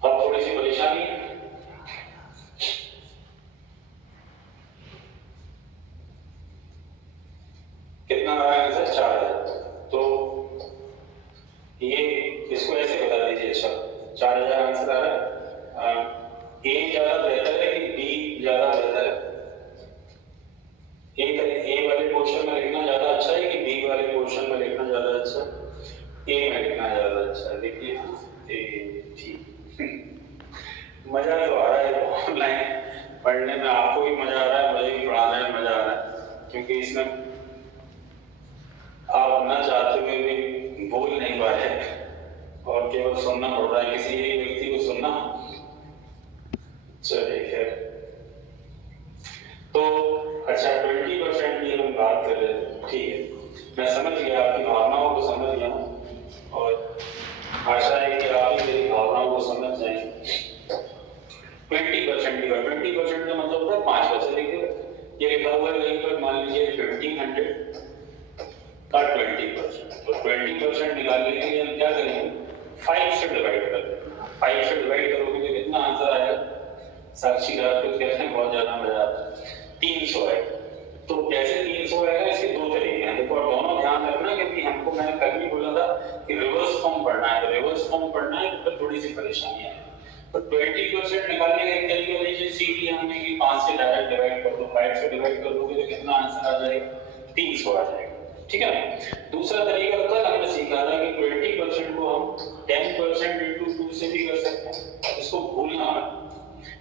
अब थोड़ी सी परेशानी है। कितना आ रहा है आंसर 4000, तो ये इसको ऐसे बता दीजिए। अच्छा 4000 आंसर आ रहा है। ए ज्यादा बेहतर है कि बी ज्यादा बेहतर है? ए वाले पोर्शन में लिखना ज्यादा अच्छा है कि बी वाले पोर्शन में लिखना ज्यादा अच्छा है? ए में लिखना ज्यादा अच्छा है। देखिए ठीक मजा तो आ रहा है ऑनलाइन पढ़ने में, आपको भी मजा आ रहा है, मुझे भी पढ़ाने में मजा आ रहा है, क्योंकि इसमें आप ना चाहते हुए भी बोल नहीं पा रहे और केवल सुनना पड़ रहा है, किसी एक व्यक्ति को सुनना। चलिए खैर, तो अच्छा 20% की हम बात कर रहे थे, ठीक है। मैं समझ गया, आपकी भावनाओं को समझ गया हूँ और आशा है कि आप भी मेरी भावनाओं को समझ जाएंगे। 20% की 20% का मतलब होता है 5 बचे। देखिए ये लिखा हुआ है कहीं पर, मान लीजिए 1500 का 20%, तो 20% निकालने के लिए हम क्या करेंगे, 5 से डिवाइड कर देंगे। 5 से डिवाइड करोगे तो कितना आंसर आएगा? साक्षी रात को कहते हैं बहुत ज्यादा मजा आता है, 300 है। तो कैसे 300 आएगा, इसके दो तरीके हैं। देखो और दोनों ध्यान रखना, क्योंकि हमको मैंने कल भी बोला था कि रिवर्स फॉर्म पढ़ना है, तो रिवर्स फॉर्म पढ़ना है तो थोड़ी सी परेशानी है। तो 20% निकालने का एक तरीका लीजिए, सीधी हमने कि 5 से डायरेक्ट डिवाइड कर दो। 5 से डिवाइड कर दोगे तो कितना आंसर आ जाएगा? 300 आ जाएगा, ठीक है ना। दूसरा तरीका कल हमने सीखा था कि 20% को हम 10% into 2 से भी कर सकते हैं। इसको भूलना मत,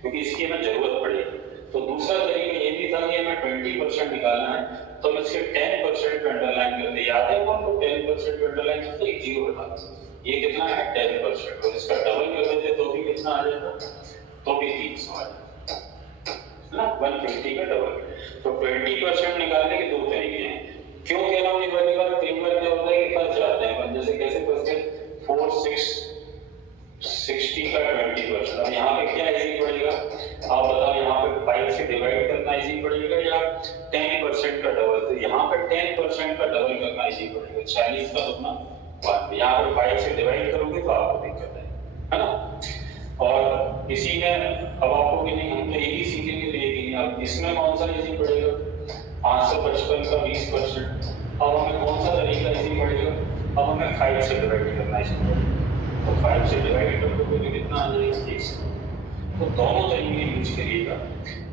क्योंकि इसकी हमें जरूरत पड़ेगी। तो दूसरा तरीका ये भी था कि हमें 20% निकालना है, तो हम इसके 10% को अंडरलाइन करते, याद है हमको 10% को अंडरलाइन करते, एक जीरो हटा, ये कितना है 10%, और इसका डबल कर देते तो भी कितना आ जाएगा, तो भी 300 आ जाएगा ना, 150 का डबल। तो 20% निकालने के दो तरीके हैं। क्यों कह रहा हूँ ये वाली बात? कई बार क्या होता है कि फंस जाते हैं, जैसे कैसे फंसते, 460 का 20%। अब यहाँ पे क्या इजी पड़ेगा आप बताओ? यहाँ पे 5 से डिवाइड करना इजी पड़ेगा या 10% का डबल? तो यहाँ पे 10% का डबल करना इजी पड़ेगा, 40 का दुगना 1। यहाँ पे 5 से डिवाइड करोगे तो आपको दिक्कत है ना। और इसी में अब आपको भी नहीं, हम तो यही सीखेंगे, तो यही आप इसमें कौन सा इजी पड़ेगा? 555 का 20%। अब हमें कौन सा तरीका इजी पड़ेगा? अब हमें 5 से डिवाइड करना इजी पड़ेगा, तो 5 से डिवाइड कर दोगे तो कितना आ जाएगा? 100। तो दोनों तरीके यूज करिएगा।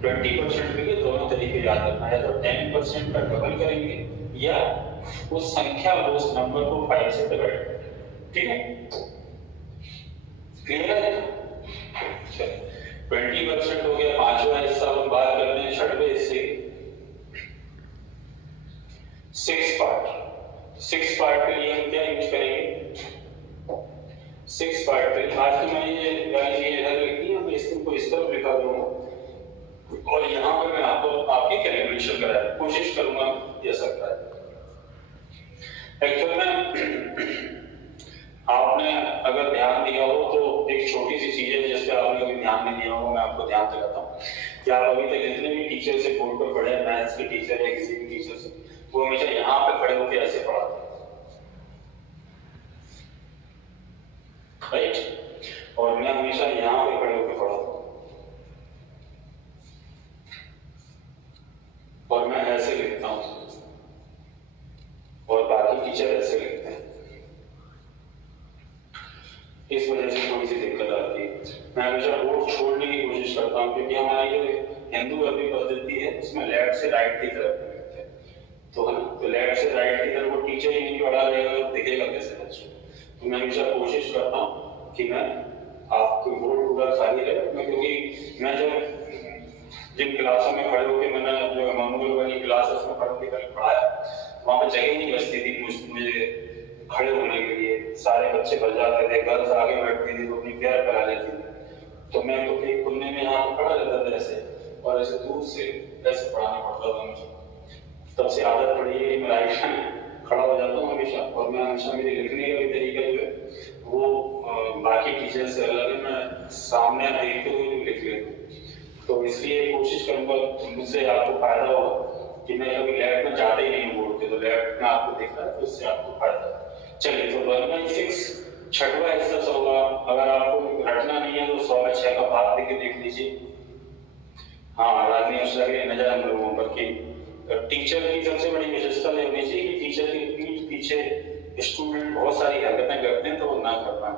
20% के लिए दोनों तरीके याद रखना है, तो 10% का डबल करेंगे या उस संख्या को, उस नंबर को 5 से डिवाइड करेंगे, ठीक है? क्लियर है? चलिए 20% हो गया। पांचवा हिस्सा हम बात करते हैं, छठवें हिस्से 6 पार्ट। 6 पार्ट के लिए हम क्या यूज करेंगे? 6 पार्ट के लिए आज तो मैंने ये वाली चीज इधर लिखी है, मैं इसको इस तरफ लिखा दूंगा और यहाँ पर मैं आपको आपकी कैलकुलेशन कराने की कोशिश करूंगा, ये सकता है। एक्चुअल में अगर ध्यान दिया हो तो एक छोटी सी चीज है जिस पे आपने कभी ध्यान नहीं दिया हो, मैं आपको ध्यान दिलाता हूँ कि आप अभी तक जितने भी टीचर से बोर्ड पर पढ़े, मैथ्स के टीचर या किसी भी टीचर से, वो हमेशा यहाँ पे खड़े होकर ऐसे पढ़ाते हैं, राइट? और मैं हमेशा यहाँ पे खड़े होकर पढ़ाता हूँ और मैं ऐसे लिखता हूँ और बाकी टीचर ऐसे लिखते हैं। इस वजह से थोड़ी सी दिक्कत आती है। मैं हमेशा बोर्ड छोड़ने की कोशिश करता हूँ क्योंकि हमारी जो हिंदू अभी पद्धति है उसमें लेफ्ट से राइट की तरफ लिखते हैं, तो है ना, तो लेफ्ट से राइट की तरफ वो टीचर ही नहीं पढ़ा रहेगा तो दिखेगा कैसे बच्चों। तो मैं हमेशा कोशिश करता हूँ कि मैं आपको बोर्ड पूरा खाली रहे, मैं क्योंकि मैं जब जिन क्लासों में खड़े होकर मैंने जो मामूल वाली क्लासेस में खड़े होकर पढ़ाया वहाँ पे जगह नहीं बचती थी मुझे खड़े होने के लिए, सारे बच्चे बच जाते थे, गर्ल्स आगे बैठती थी तो अपनी प्यार करा लेती थी, तो मैं तो एक कुन्ने में यहाँ खड़ा रहता था ऐसे, और ऐसे दूर से ऐसे पढ़ाना पड़ता था मुझे। तब से आदत पड़ी है कि मैं राइट में खड़ा हो जाता हूँ हमेशा, और मैं हमेशा मेरे लिखने का भी तरीका जो है वो बाकी टीचर से अलग है, मैं सामने देखते हुए लिख लेता हूँ। तो इसलिए कोशिश करूंगा मुझसे आपको फायदा होगा कि मैं कभी लेफ्ट में जाते ही नहीं बोर्ड के, तो लेफ्ट में आपको दिख रहा है तो इससे आपको फायदा है। चलिए, तो 1/6 छठवां हिस्सा होगा। अगर आपको रटना नहीं है तो 100 में 6 का भाग देके देख लीजिए। हाँ, राजनी मिश्रा की नजर हम लोगों पर कि टीचर की सबसे बड़ी विशेषता ये होनी चाहिए कि टीचर की पीठ पीछे स्टूडेंट बहुत सारी हरकतें करते हैं तो वो ना कर पाए।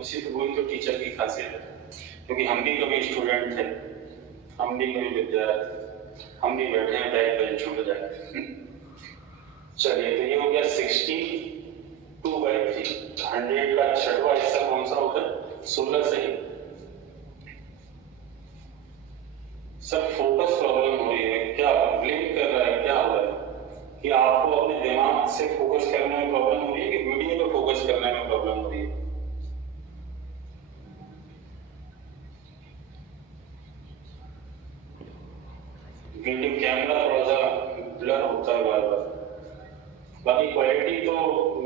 उसी तो वही तो टीचर की खासियत है, क्योंकि हम भी कभी स्टूडेंट थे, हम भी कभी विद्यार्थी, हम भी बैठे हैं बैग बेंचों पे जाके। चलिए, तो ये हो गया 62/3। 100 का छठवां हिस्सा कौन सा होगा? 16 से ही। सब फोकस प्रॉब्लम हो रही है, क्या ब्लिंक कर रहा है, क्या हो रहा है कि आपको अपने दिमाग से फोकस करने में प्रॉब्लम हो रही है कि वीडियो पे फोकस करने में प्रॉब्लम हो रही है? वीडियो कैमरा थोड़ा सा ब्लर होता है बार बार, बाकी क्वालिटी तो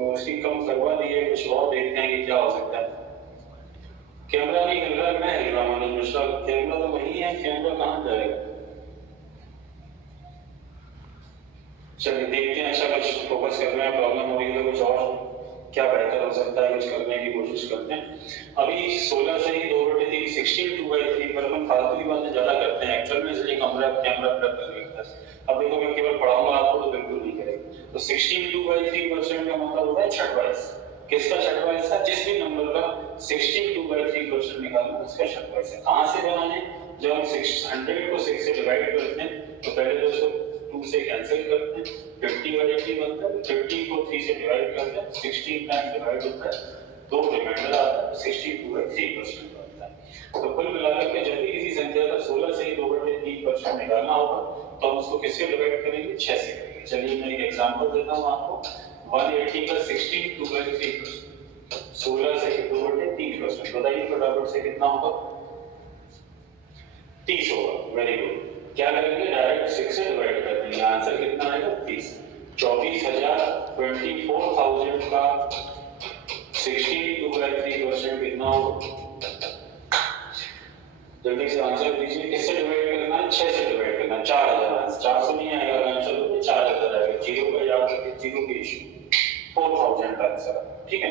उसकी कम करवा दी है, कुछ और देखते हैं कि क्या हो सकता है। कैमरा नहीं हिल रहा, मैं हिल रहा हूँ मनोज मिश्रा, कैमरा तो वही है, कैमरा कहाँ जाएगा? चलिए देखते हैं, अच्छा कुछ फोकस करने में प्रॉब्लम हो रही है तो कुछ और क्या बेहतर हो सकता है, कुछ करने की कोशिश करते हैं। अभी 16 से ही 2/3 16:2/3 पर अपन फालतू की बातें ज्यादा करते हैं एक्चुअल में, इसलिए कैमरा प्लग कर लेता है। अब देखो मैं केवल पढ़ाऊंगा आपको तो बिल्कुल नहीं करेगा। तो 16:2/3% का मतलब होता है छठवां हिस्सा। किसका छठवां हिस्सा? जिस भी नंबर का 16:2/3% निकालना उसका छठवां हिस्सा। कहाँ से बनाने? जब हम 100 को 6 से डिवाइड करते हैं तो पहले तो इसको 2 से कैंसिल करते हैं, 50/3 बनता है, 50 को 3 से डिवाइड करते हैं, 16 टाइम्स डिवाइड होता है, 2 रिमाइंडर आता है, 62/3% बनता है। तो कुल मिलाकर के जब भी किसी संख्या का 16 से ही 2/3% निकालना होगा तो हम उसको किससे डिवाइड करेंगे? 6 से करेंगे। चलिए मैं एक एग्जांपल देता हूं आपको। 180 का 62/3%, 16 से 2/3%, बताइए फटाफट से कितना होगा? 30 होगा। Very good. क्या करेंगे? डायरेक्ट 6 से डिवाइड कर देंगे, आंसर कितना आएगा? 30। 24,000 का 62/3% कितना होगा? जल्दी से आंसर दीजिए। किससे डिवाइड करना है? 6 से डिवाइड करना है। 4000। 400 नहीं आएगा आंसर, तो 4000 आएगा। जीरो का याद रखिए, जीरो की इशू 4000 का आंसर। ठीक है,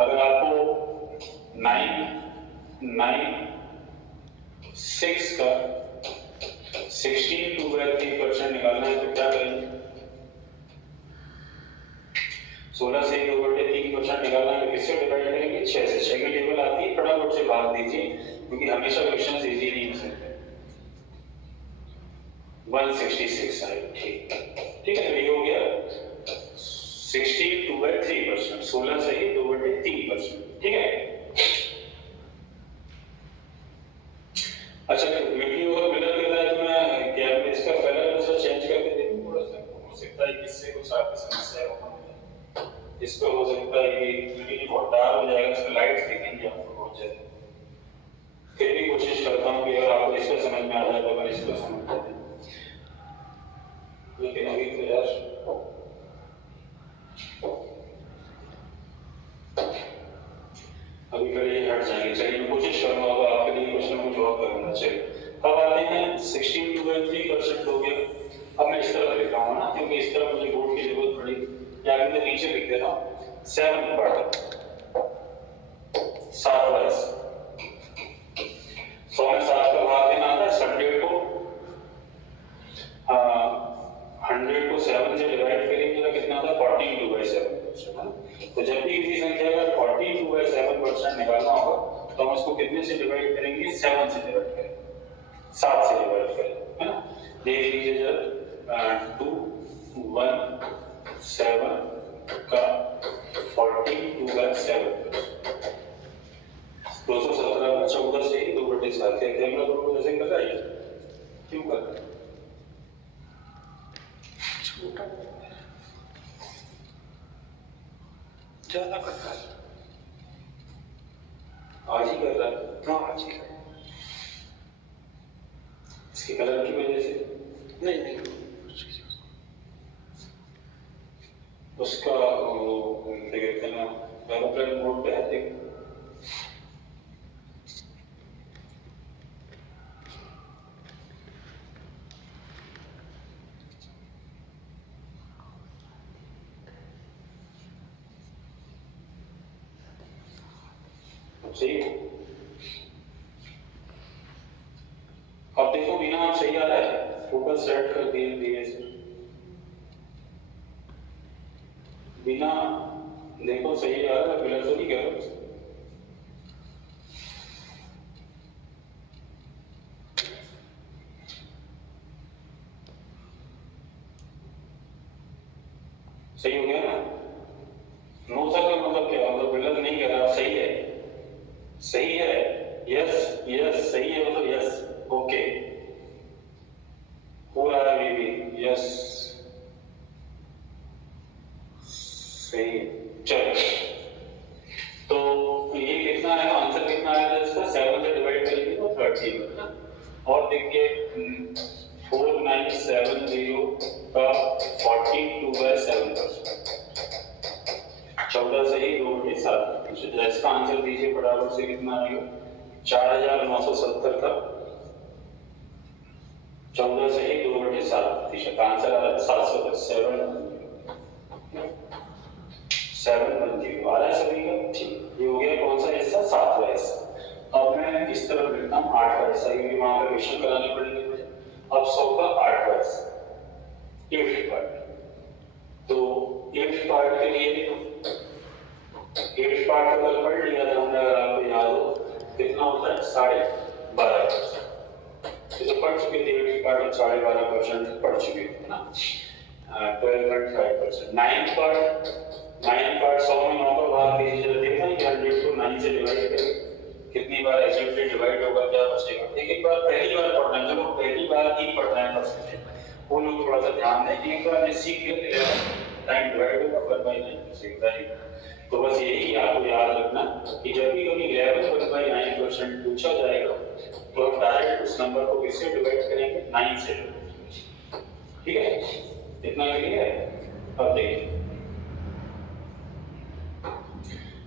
अगर आपको 996 का 16/3% निकालना है तो क्या करेंगे? 16 से 2/3% निकालना है तो किससे डिवाइड करेंगे? 6 से। 6 की टेबल आती है, फटाफट से भाग दीजिए क्योंकि हमेशा क्वेश्चन इजी नहीं हो सकते। 166 आएगा। ठीक है, तो ये हो गया 62/3%, 16 से ही 2/3%। ठीक है, अच्छा वीडियो और मिलर के साथ मैं क्या इसका पहला दूसरा चेंज करके देखूं थोड़ा सा, हो सकता है कि इससे कुछ आपकी समस्या हो। इसको हो सकता है कि वीडियो बहुत डार्क हो जाएगा, इसमें लाइट्स दिखेंगी आपको बहुत ज्यादा। फिर भी कोशिश करता हूँ कि अगर आपको इसको समझ में आ जाए तो मैं इसको समझ जाते, लेकिन अभी तो यार अभी इधर नीचे लिख देता हूँ 7 पार्ट 7 वाइज 100 में 7 का भाग देना आता है। 100 को 7 से डिवाइड करेंगे तो कितना आता है 42/7%, है ना। तो जब भी किसी संख्या का 42/7% निकालना होगा तो हम उसको कितने से डिवाइड करेंगे 7 से डिवाइड करेंगे 7 से डिवाइड करेंगे, है ना। देख लीजिए जब 2 1 7 का 42/7 217 का 14 से ही 2/7 के कैमरा को ऐसे कर रहा है, क्यों कर रहा है? छोटा ज्यादा करता है, आज ही कर रहा है। हाँ आज ही कर, इसके कलर की वजह से नहीं उसका कहते हैं ना एरोप्लेन मोड पे है। सही अब देखो बिना आप सही आ रहा है, फोकस सेट कर दिए से बिना देखो सही आ रहा है, फिलर तो नहीं कर रहा। सही हो गया ना। नो सर का मतलब क्या, मतलब फिलर नहीं कर रहा, सही है सही है, यस यस सही है, मतलब यस ओके हो रहा है बेबी, यस सही है। चलो तो ये कितना है आंसर, कितना आया था इसका 7 से डिवाइड करेंगे तो 30 है। और देखिए 4970 का 42/7%, 14 से ही 2/7, इसका आंसर दीजिए बराबर से कितना आएगा 4970 का 14 से ही 2/7%, आंसर आ रहा है 710 710 आ रहा है सभी का। ठीक, ये हो गया कौन सा हिस्सा 7वां हिस्सा। अब मैं इस तरफ लिखता हूँ 8वां हिस्सा, क्योंकि वहां पर क्वेश्चन कराने पड़ेंगे मुझे। अब 100 का 8वां हिस्सा 8th पार्ट, तो 8th पार्ट के लिए 8th पार्ट का कल पढ़ लिया था हमने, अगर आपको याद हो कितना होता है 12.5%, तो पढ़ चुके थे 8th पार्ट में 12.5% पढ़ चुके थे ना। 12.5%। 9th पार्ट 100 में 9 का भाग दीजिए, देखना कि 100 को 9 से डिवाइड करें कितनी बार एग्जैक्टली डिवाइड होगा, क्या बचेगा। एक बार पहली बार पढ़ना है, चलो पहली बार ही पढ़ना है परसेंटेज, वो लोग थोड़ा सा ध्यान दें। एक बार ने सीख लिया 9 डिवाइड होगा 1/9 सीखता है। तो बस यही आपको याद रखना कि जब भी कभी 11/9% पूछा जाएगा तो हम डायरेक्ट उस नंबर को किससे डिवाइड करेंगे 9 से, ठीक है। इतना क्लियर है। अब देखिए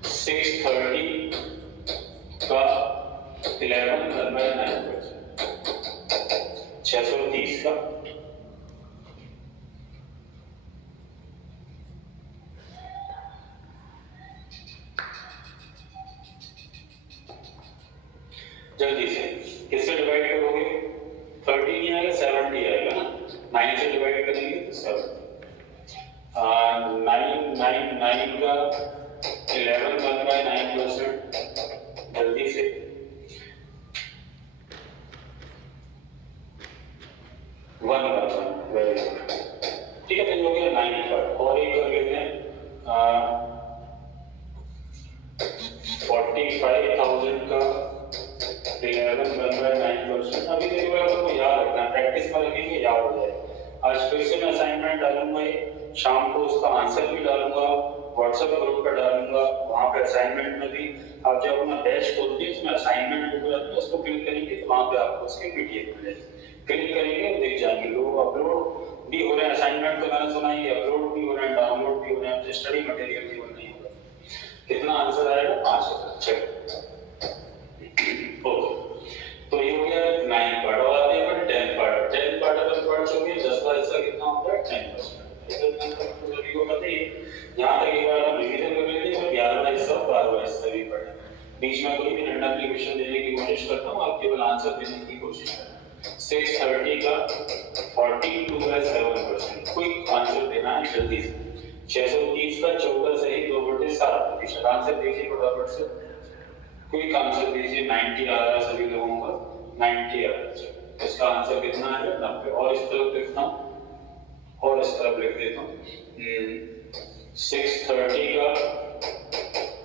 630 का 11/9%, 630 का जल्दी से किससे डिवाइड करोगे, 30 नहीं आएगा 70 आएगा ना, 9 से डिवाइड करेंगे तो 7 9 का 11/9%, जल्दी से 1%, वेरी गुड, ठीक है। तो हो गया 9 का। और एक कर लेते हैं 45,000 का 11/9%। अभी देखिए आपको याद रखना है, प्रैक्टिस में रखेंगे याद हो जाएगा। आज फिर से मैं असाइनमेंट डालूंगा, ये शाम को उसका आंसर भी डालूंगा, व्हाट्सएप ग्रुप पर डालूंगा। वहां पे असाइनमेंट में भी आप जब अपना बैच खोलते हैं उसमें असाइनमेंट उसको क्लिक करेंगे तो वहां पे आपको उसके पीडीएफ मिलेगी, क्लिक करेंगे दिख जाएंगे। लोग अपलोड भी हो रहे हैं, असाइनमेंट तो मैंने सुना ही अपलोड भी हो रहे हैं, डाउनलोड भी हो रहे हैं, तो स्टडी मटेरियल भी नहीं होगा। कितना आंसर आएगा 5। चलो तो ये हो गया 9 पार्ट। और आते हैं 10 पार्ट। 10 पार्ट अपन पढ़ चुके हैं, 10 का हिस्सा कितना होता है 10%। सभी को पता है यहाँ तक एक बार हम रिवीजन कर लेते हैं, 11वां हिस्सा 12वां हिस्सा भी पढ़े, बीच में कोई भी रैंडमली क्वेश्चन देने की कोशिश करता हूँ, आप केवल आंसर देने की कोशिश करें। 630 का 42/7%, क्विक आंसर देना है जल्दी से। 630 का 14 सही 2/7%, आंसर देखिए फटाफट से, क्विक आंसर दीजिए। 90 आ रहा है सभी लोगों का, 90 आ रहा है, इसका आंसर कितना है 90। और इस तरफ लिखता हूँ, और इस तरफ लिख देता हूँ 630 का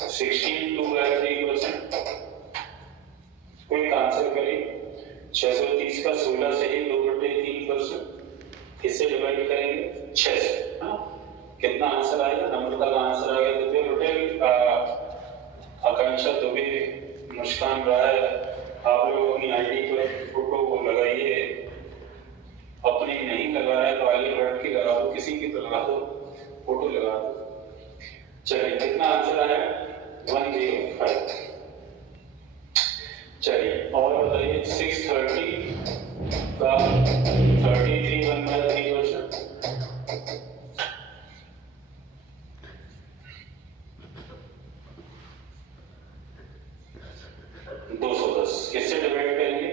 16.2/3%, क्विक आंसर करिए। 630 का 16 से ही 2/3%, इससे डिवाइड करेंगे 6 से, हाँ कितना आंसर आएगा, नंबर का आंसर आ गया। दिव्य पटेल, आकांक्षा दुबे, मुस्कान राय, आप लोग अपनी आईडी पर फोटो को लगाइए, अपनी नहीं लगा रहे तो आगे बढ़ के लगा दो, किसी की तो लगा दो, फोटो लगा दो। चलिए कितना आंसर आया 105। चलिए और बताइए 630 का 33.3%, किससे डिवाइड करेंगे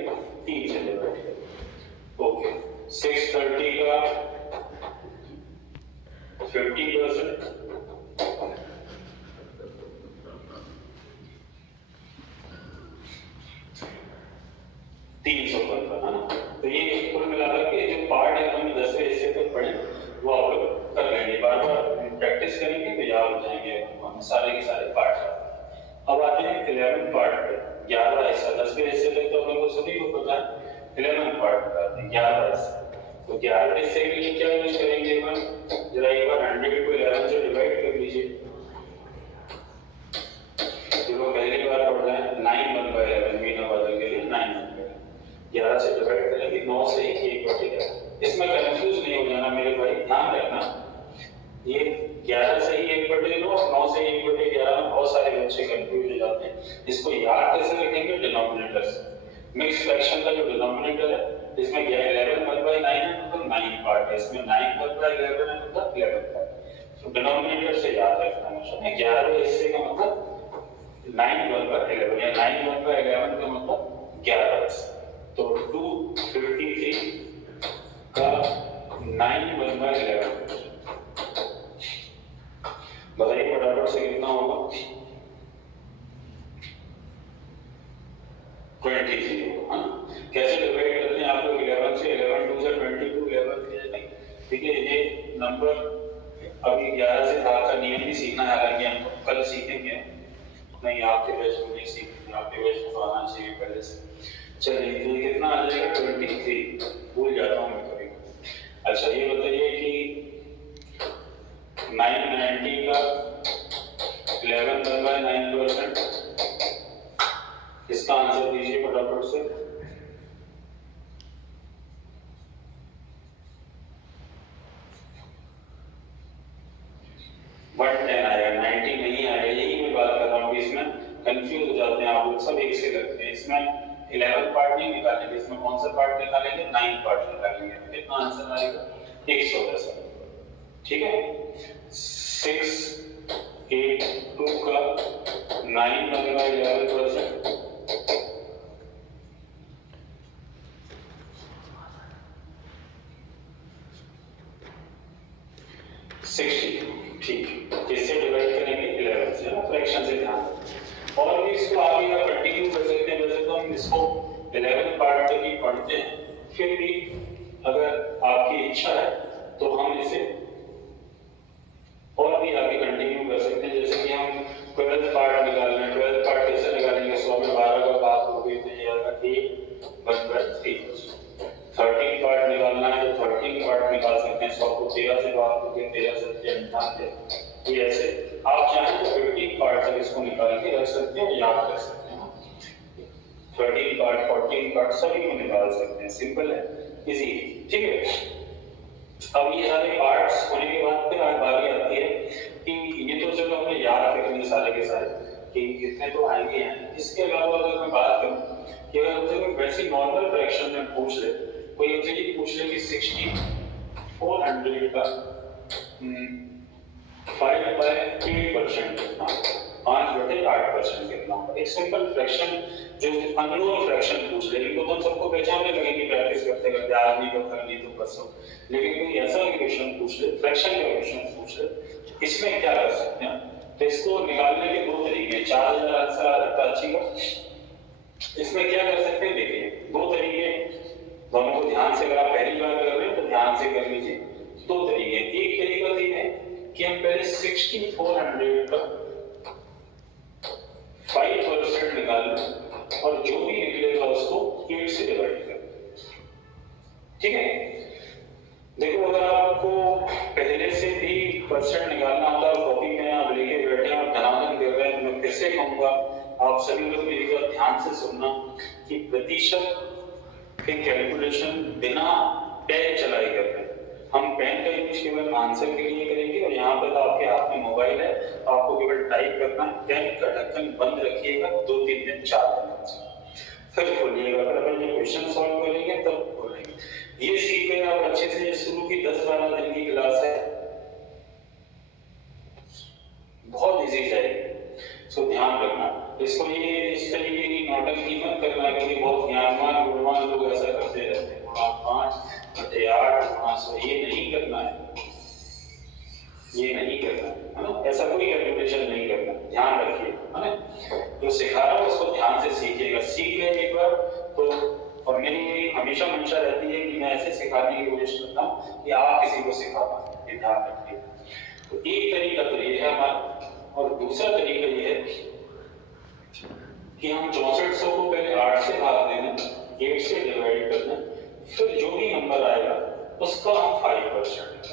3 से डिवाइड करेंगे। ओके 630 का 50%, 315 है ना। तो ये कुल मिलाकर के जो पार्ट है हम 10वें हिस्से तक पढ़े वो आप लोग कर लेंगे, बार बार प्रैक्टिस करेंगे तो याद हो जाएंगे हम सारे के सारे पार्ट। अब आते हैं 11th पार्ट पे, 11वां हिस्सा। 10वें हिस्से तक तो हम लोग को सभी को पता है, 11th पार्ट का 11वां हिस्सा। तो 11वें हिस्से के लिए क्या यूज करेंगे हम, जरा एक बार 100 को 11 से डिवाइड कर लीजिए। जो पहली बार पढ़ रहे हैं 9/11 बिना बदल के लिए 9/11, 11 से डिवाइड करेंगे 9 से 1/11। इसमें कंफ्यूज नहीं हो जाना मेरे भाई, ध्यान रखना ये 11 से ही 1/9 और 9 से 1/11 में बहुत सारे बच्चे कंफ्यूज हो जाते हैं। इसको याद कैसे रखेंगे, डिनोमिनेटर से। मिक्स फ्रैक्शन का जो डिनोमिनेटर है इसमें 11/9 है मतलब 9 पार्ट है, इसमें 9/11 है मतलब 11 पार्ट। तो डिनोमिनेटर से याद रखना हमेशा, 11वें हिस्से का मतलब 9/11 या 9/11 का मतलब 11 हिस्सा। तो 253 का 9/11 बताइए फटाफट से कितना होगा 23 होगा। कैसे डिवाइड करते हैं आप लोग 11 से, 11 2 से 22, 11 3 ठीक है। ये नंबर अभी 11 से भाग का नियम भी सीखना है, हालांकि हम कल सीखेंगे, नहीं आपके बैच में नहीं सीखेंगे, आपके बैच में तो आना चाहिए पहले से। चलिए तो ये कितना आ जाएगा 23, भूल जाता हूँ मैं कभी। अच्छा ये बताइए कि 990 का 11/9%, इसका आंसर दीजिए फटाफट से। आएगा 90 नहीं आएगा, यही मैं बात कर रहा हूँ। इसमें कंफ्यूज हो जाते हैं आप लोग, सब एक से लगते हैं। इसमें 11 पार्ट नहीं निकालेंगे, इसमें कौन सा पार्ट निकालेंगे 9 पार्ट निकालेंगे। कितना आंसर आएगा 110, ठीक है। 682 का 9/11%, ठीक है। किससे डिवाइड करेंगे 11 से ना, फ्रैक्शन से ध्यान। और भी इसको आगे का कंटिन्यू कर सकते हैं, वैसे तो हम इसको 11 पार्ट तक ही पढ़ते हैं, फिर भी अगर आपकी इच्छा है तो हम इसे और भी आगे कंटिन्यू कर सकते हैं। जैसे कि हम 12th पार्ट निकाल रहे हैं, 12th पार्ट कैसे निकालेंगे, 100 में 12 का भाग हो गया तो ये आएगा 1/3। 13 पार्ट निकालना है तो 13 पार्ट निकाल सकते हैं, 100 को 13 से भाग करके 13 से 98। ये ऐसे आप चाहें तो 15 पार्ट तक इसको निकाल के रख सकते हैं, याद रख सकते हैं। 13 पार्ट 14 पार्ट सभी को निकाल सकते हैं, सिंपल है, इजी, ठीक है। अब ये सारे पार्ट्स होने के बाद फिर आज बारी आती है कि ये तो चलो हमने याद रखने सारे के सारे कि कितने तो आएंगे हैं। इसके अलावा अगर मैं बात करूं कि अगर मुझे कोई वैसी नॉर्मल फ्रैक्शन में पूछ ले, कोई मुझे ये पूछ ले कि 6400 का 5 बाय 8% कितना, 5/8% कितना होगा। एक सिंपल फ्रैक्शन जो अननोन फ्रैक्शन पूछ ले, इनको तो सबको पहचानने लगेंगे प्रैक्टिस करते करते, आज नहीं तो कल नहीं तो परसों। लेकिन कोई ऐसा क्वेश्चन पूछ ले, फ्रैक्शन का क्वेश्चन पूछ ले, इसमें क्या कर सकते हैं? तो इसको निकालने के दो तरीके हैं। 4000 आंसर आ रहा है अच्छी का, इसमें क्या कर सकते हैं? देखिए दो तरीके, दोनों को ध्यान से, अगर आप पहली बार कर रहे हैं तो ध्यान से कर लीजिए। दो तरीके, एक तरीका तो ये है कि हम पहले 6400 का 5% निकाल लें और जो भी निकलेगा उसको 8 से डिवाइड कर। ठीक है, देखो अगर आपको पहले से भी परसेंट निकालना होता है, कॉपी में आप लेके बैठे हैं और धनाधन कर रहे हैं, मैं फिर से कहूंगा आप सभी लोग मेरी बात ध्यान से सुनना कि प्रतिशत के कैलकुलेशन बिना पेन चलाए करते हैं। हम पेन का यूज केवल आंसर के लिए करेंगे और यहाँ पर तो आपके हाथ में मोबाइल है, तो आपको केवल टाइप करना है। पेन का ढक्कन बंद रखिएगा 2-3 दिन 4 दिन, फिर खोलिएगा, फिर अपन जो क्वेश्चन सॉल्व करेंगे तब खोलेंगे। ये सीख गए आप अच्छे से। शुरू की 10-12 दिन की क्लास है, बहुत इजी जाएगी, सो ध्यान रखना इसको। ये इस तरीके की नौटंकी मत करना, क्योंकि बहुत ज्ञानवान गुणवान लोग ऐसा करते रहते हैं। 5/8 ये नहीं करना है, ये नहीं करना है ना, ऐसा कोई कैलकुलेशन नहीं करना, ध्यान रखिए है ना। जो सिखा रहा हूं उसको ध्यान से सीखिएगा। सीख लें एक बार तो, और मेरी हमेशा मंशा रहती है कि मैं ऐसे सिखाने की कोशिश करता हूँ कि आप किसी को सिखा पाए, ध्यान रखिए। तो एक तरीका तो ये है हमारा, और दूसरा तरीका ये है कि हम 6400 को पहले 8 से भाग देना, 8 से डिवाइड करना, फिर जो भी नंबर आएगा उसका हम 5%।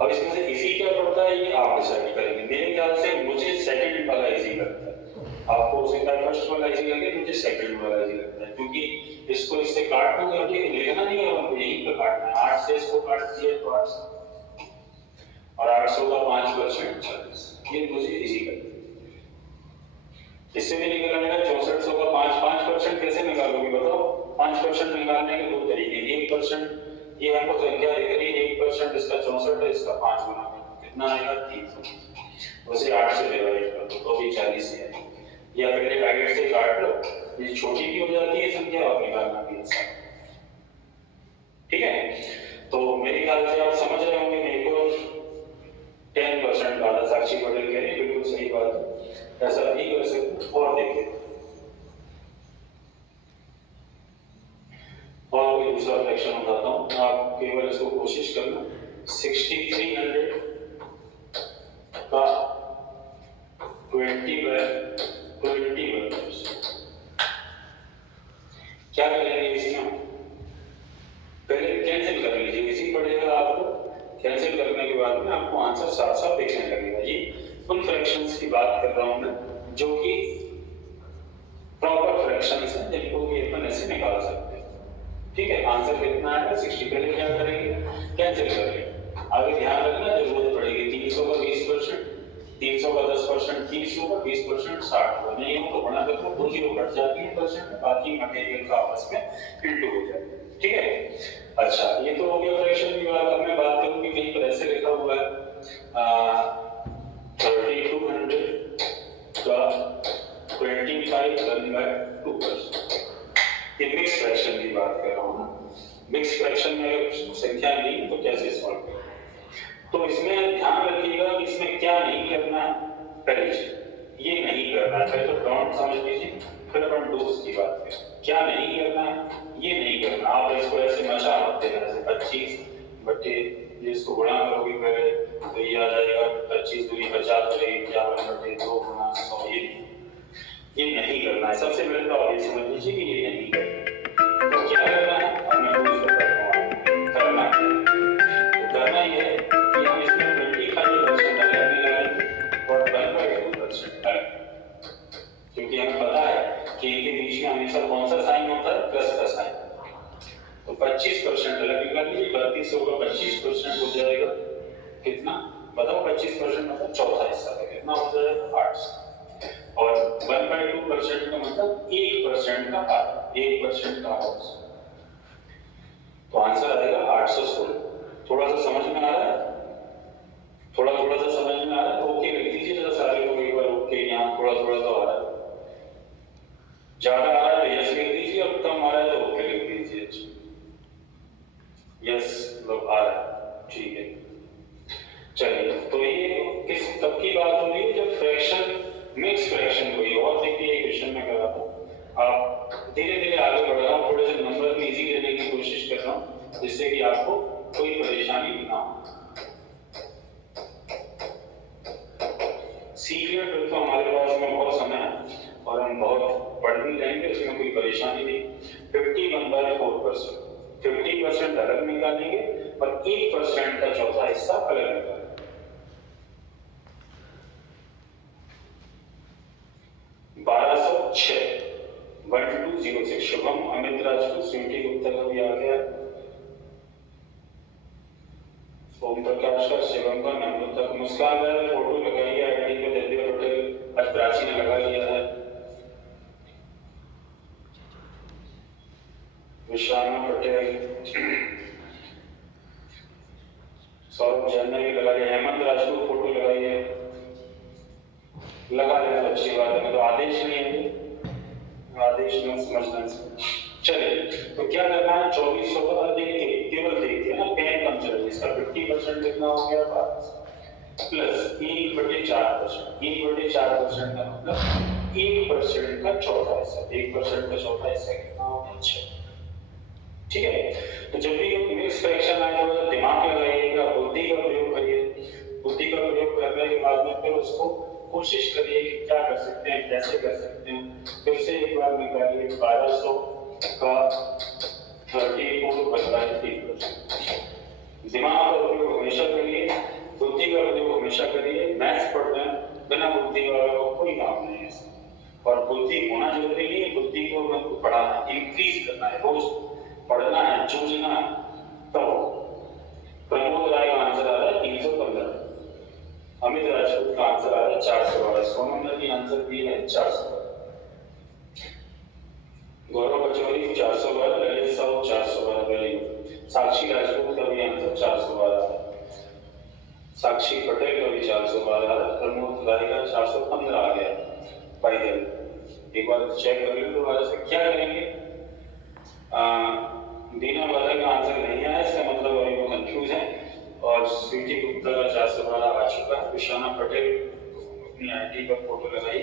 अब इसमें से इजी क्या पड़ता है ये आप डिसाइड करेंगे। मेरे ख्याल से मुझे सेकंड वाला इजी लगता है, आपको हो सकता है फर्स्ट वाला इजी लगे, मुझे सेकंड वाला इजी लगता है, क्योंकि इसको इससे काटना है, लिखना नहीं है, हमको यहीं पे काटना है। 8 से इसको काट दिया तो 8 और 800 का 5%, 40, ये मुझे इजी लगता है। इससे भी निकल आएगा 6400 का 5% कैसे निकालोगे बताओ? 5% निकालने के दो तरीके, 1%, ये हमको संख्या दिख रही है 1%, इसका 64 है, इसका 5 गुना कितना आएगा? 300, उसे 8 से डिवाइड कर दो तो भी 40 ही आएगा। या पहले 8 से काट लो, ये छोटी भी हो जाती है संख्या और निकालना भी आसान। ठीक है, तो मेरे ख्याल से आप समझ रहे होंगे। मेरे को 10% वाला साक्षी पटेल कह रही है, बिल्कुल सही बात है, ऐसा नहीं कर सकते। और देखिए और कोई दूसरा फ्रैक्शन बताता हूं, आप केवल इसको कोशिश करना। 6300 का 20/21 क्या करेंगे इसमें? पहले कैंसिल कर लीजिए, इसी पड़ेगा आपको। कैंसिल करने के बाद में आपको आंसर साफ साफ दिखने लगेगा। ये उन फ्रैक्शंस की बात कर रहा हूं मैं जो कि प्रॉपर फ्रैक्शंस हैं, जिनको कि अपन ऐसे निकाल सकते हैं। ठीक है, आंसर कितना आएगा? 60। पहले क्या करेंगे? कैंसिल करेंगे। आगे ध्यान रखना जरूरत पड़ेगी। 300 का 20%, 300 का 10%, 30 होगा, 20% 60 होगा। नहीं हो तो बना देखो, 2 जीरो कट जाती है परसेंट, बाकी मटेरियल का आपस में इंटू हो जाए। ठीक है, अच्छा ये तो हो गया फ्रैक्शन की बात। अब मैं बात करूं कि कहीं पर ऐसे लिखा हुआ है 3200 का 25/2%, ये मिक्स फ्रैक्शन की बात कर रहा हूं ना। मिक्स फ्रैक्शन में अगर संख्या नहीं तो कैसे सॉल्व करें? तो इसमें ध्यान रखिएगा कि इसमें क्या नहीं करना है। पहले ये नहीं करना है, पहले तो डोंट समझ लीजिए, फिर अपन डूज की बात करें। क्या नहीं करना है? ये नहीं करना। आप इसको ऐसे मचा मत देना, जैसे 25 बटे इसको गुणा करोगे पहले तो ये आ जाएगा 25 दूनी 50 बटे 51 बटे 2 गुना 100। ये नहीं करना है। सबसे पहले तो आप ये समझ लीजिए कि ये नहीं करना है। तो क्या करना है? अब मैं डूज बताता हूं करना है। तो करना ये है कि हम इसमें 25% अलग मिलाएंगे और 1/2% अलग, क्योंकि हमें पता है कि इनके बीच में हमेशा कौन सा साइन होता है? प्लस का साइन। तो 25% अलग निकाल लीजिए। 3200 का 25% हो जाएगा कितना बताओ? 25% मतलब चौथा हिस्सा का कितना हो जाएगा? 800। और 1/2% का मतलब 1% का आधा, 1% का आधा, तो आंसर आएगा 816। थोड़ा सा समझ में आ रहा है? तब की बात हो रही है जब फ्रैक्शन मिक्स फ्रैक्शन हुई। और देखिए एक क्वेश्चन में करा था, आप धीरे धीरे आगे बढ़ रहा हूँ, थोड़े से नंबर भी इजी देने की कोशिश कर रहा हूँ जिससे कि आपको कोई परेशानी ना हो। सीक्रेट तो हमारे पास में बहुत समय है और हम बहुत पढ़ भी लेंगे, उसमें कोई परेशानी नहीं। 51/4%, 50% अलग निकालेंगे और 1% का चौथा हिस्सा अलग निकालेंगे। 1206 1206 शुभम अमित राजपूत स्वीटी गुप्ता का भी आ गया, ओम प्रकाश का, शिवम का, नंबर तक, मुस्कान का फोटो लगाई है आईडी पे, दिव्या पटेल आज प्राची ने लगा लिया है, विशाना पटेल, सौरभ जैन ने भी लगा लिया, हेमंत राजपूत फोटो लगाई है, लगा लिया तो अच्छी बात है। तो आदेश नहीं है, आदेश में समझना। चलिए तो क्या करना है, 2400 देखिए, केवल देखिए ना, पेन कम चल रही है, इसका 50% कितना हो गया प्लस 1/4%, 1/4% का मतलब 1% का चौथा हिस्सा, 1% का चौथा हिस्सा कितना हो गया 6। ठीक है, तो जब भी मिक्स फ्रैक्शन आए थोड़ा दिमाग लगाइएगा, बुद्धि का प्रयोग करिए, बुद्धि का प्रयोग करने के बाद में फिर उसको कोशिश करिए कि क्या कर सकते हैं, कैसे कर सकते हैं। फिर से एक बार निकालिए, 1200 का 34/3%। दिमाग का उपयोग हमेशा करिए, बुद्धि का उपयोग हमेशा करिए। मैथ्स पढ़ रहे हैं, बिना बुद्धि वाला को कोई काम नहीं है, और बुद्धि होना जरूरी नहीं है, बुद्धि को हमको बढ़ाना, इंक्रीज करना है, रोज पढ़ना है, जूझना है। तो प्रमोद राय का आंसर आ रहा है 315, अमित राजपूत का आंसर आ रहा है 412, सोनम ने भी आंसर दिया है 412, गौरव पचौरी 412, ललित साहू 412, वेरी गुड। साक्षी राजपूत का भी आंसर 412 है, साक्षी पटेल का भी 412 है, प्रमोद राय का 415 आ गया। भाई एक बार चेक कर लो दोबारा से, क्या करेंगे। दीना बादल का आंसर नहीं आया, इसका मतलब अभी वो कंफ्यूज है। और स्वीटी गुप्ता का 412 आ चुका है, विशाना पटेल अपनी आईडी पर फोटो लगाई,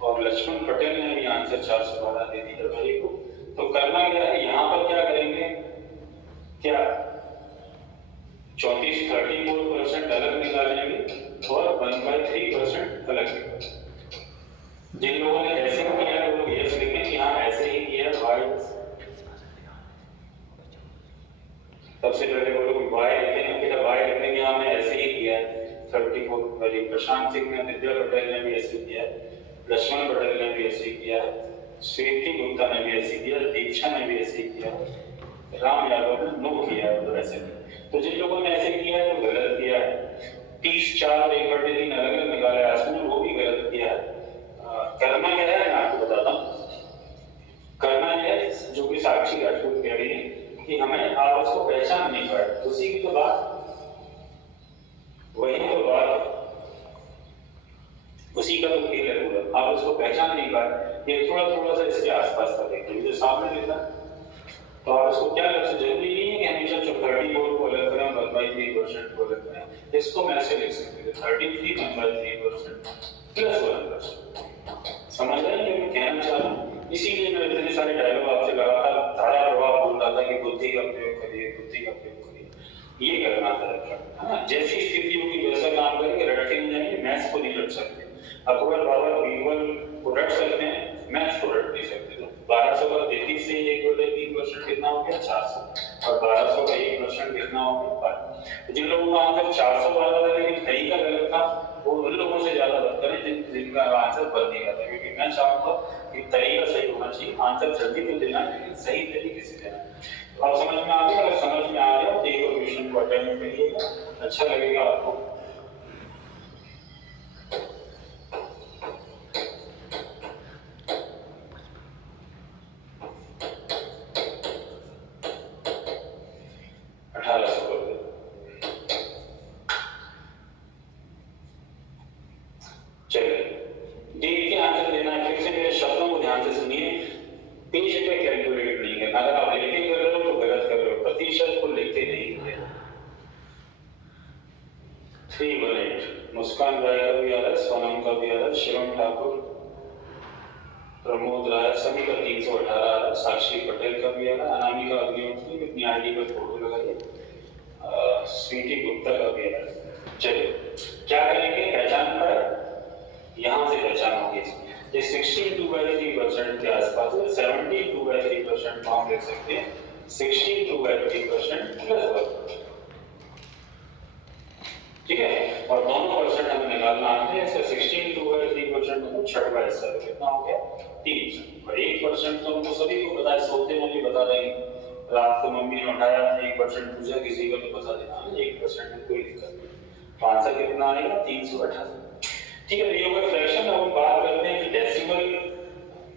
और लक्ष्मण पटेल ने भी आंसर 412 दे दिया भाई को। तो करना क्या है, यहाँ पर क्या करेंगे, क्या 34% अलग निकालेंगे और 1/3% अलग निकालेंगे। जिन लोगों ने ऐसे किया है वो लोग यस लिखें कि हाँ ऐसे ही किया वाई। सबसे पहले वो लोग वाई लिखें, फिर वाई लिखने के हमने ऐसे ही किया है 34 वाली। प्रशांत सिंह ने, दिव्या पटेल ने भी ऐसे किया है, लक्ष्मण पटेल ने भी ऐसे किया है, स्वीटी गुप्ता ने भी ऐसे किया, दीक्षा ने भी ऐसे किया, राम यादव ने नो किया है, तो ऐसे। तो जिन लोगों ने ऐसे किया है वो गलत किया है। 30, 4 और 1/3 अलग अलग निकाले आसमान, वो भी गलत किया है। करना क्या है मैं आपको बताता हूँ, करना है जो कि साक्षी राजपूत कह रही है कि हमें आपस को पहचान नहीं पाए, उसी की तो बात, वही तो बात, उसी का तो खेल है पूरा। आप उसको पहचान नहीं पाए, ये थोड़ा थोड़ा सा इसके आसपास का देखिए, जो सामने दिख रहा है, तो आप इसको क्या कर सकते, जरूरी नहीं है कि हमेशा जो 34 को अलग करें, 1/3% को अलग करें। इसको मैं ऐसे लिख सकते हैं 33 1/3% प्लस 1%। समझ रहे हैं मैं कहना चाह रहा हूँ। इसीलिए मैं इतने सारे डायलॉग आपसे लगातार धारा प्रवाह बोल रहा था कि बुद्धि का प्रयोग करिए, बुद्धि का प्रयोग करिए, ये करना था ना। जैसी स्थिति होगी वैसा काम करेंगे, रट के नहीं जाएंगे, मैथ्स को नहीं रट सकते। अकबर बाबा बीरबल को रट सकते हैं, मैथ्स को रट नहीं सकते। तो 1200 का 33 से 1/3% कितना हो गया 400, और 1200 का 1% कितना हो गया 5। जिन लोगों का आंसर 412 था लेकिन सही का गलत था, वो उन लोगों से ज्यादा बदतर है जिनका आंसर बदल नहीं था। क्योंकि मैं चाहूंगा कि तरीका सही होना चाहिए, आंसर जल्दी तो देना है लेकिन सही तरीके से देना है। तो आप समझ में आ गया, अगर समझ में आ गया तो एक क्वेश्चन को अटेम्प्ट करिएगा, अच्छा लगेगा आपको। 318। मुस्कान राय का भी आ रहा है, सोनम का भी आ रहा है, शिवम ठाकुर, प्रमोद राय, सभी का 318 आ रहा है। साक्षी पटेल का भी आ रहा है, अनामिका अग्निहोत्री अपनी आईडी पर फोटो लगाइए, स्वीटी गुप्ता का भी आ रहा है। चलिए क्या करेंगे, पहचान पाए, यहाँ से पहचान होगी। ये 62/3% के आसपास है, 72/3% को हम लिख सकते हैं 62/3% प्लस 1। ठीक है, और दोनों परसेंट हमें निकालना आते हैं। इसका 62/3% मतलब छठवां हिस्सा कितना हो गया, 3। और 1% तो हमको सभी को पता है, सोते में भी बता देंगे, रात को मम्मी ने उठाया 1% पूछा किसी को तो बता देना 1% में कोई दिक्कत नहीं। तो आंसर कितना आएगा, 388। ठीक है, ये होगा फ्रैक्शन। अब हम बात करते हैं कि डेसिमल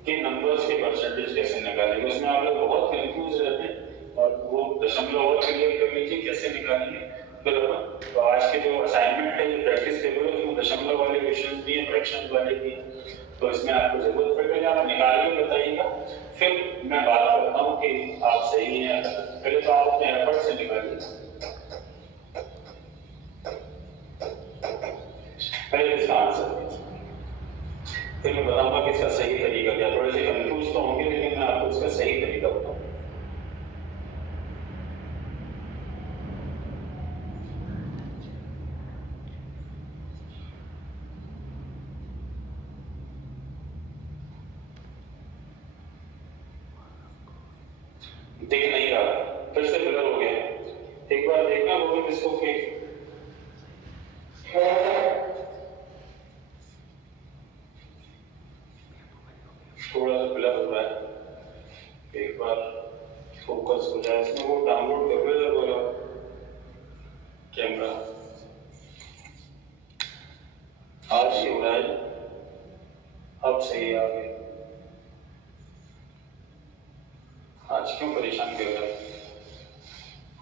के नंबर्स के परसेंटेज कैसे निकालेंगे। उसमें आप लोग बहुत कंफ्यूज रहते हैं और वो दशमलव और क्लियर कर लीजिए कैसे निकालेंगे फिर अपन। तो आज के जो असाइनमेंट है, ये प्रैक्टिस टेबल है, उसमें दशमलव वाले क्वेश्चन भी हैं, फ्रैक्शन वाले भी हैं, तो इसमें आपको जरूरत पड़ेगी, आप निकाल के बताइएगा, फिर मैं बात करता हूँ कि आप सही हैं या गलत। पहले तो आप अपने एफर्ट से निकालिए, पहले इसका आंसर, फिर मैं बताऊंगा कि इसका सही तरीका क्या। थोड़े से कंफ्यूज तो होंगे, लेकिन मैं आपको इसका सही तरीका बताऊंगा। दिख नहीं रहा, फिर से ब्लर हो गया, एक बार देखना वो भी इसको कि थोड़ा सा ब्लर हो रहा है, एक बार फोकस हो जाए इसमें। वो डाउनलोड कर रहे बोला कैमरा, आज ही हो रहा है, अब सही आ गया। आज क्यों परेशान कर रहा है,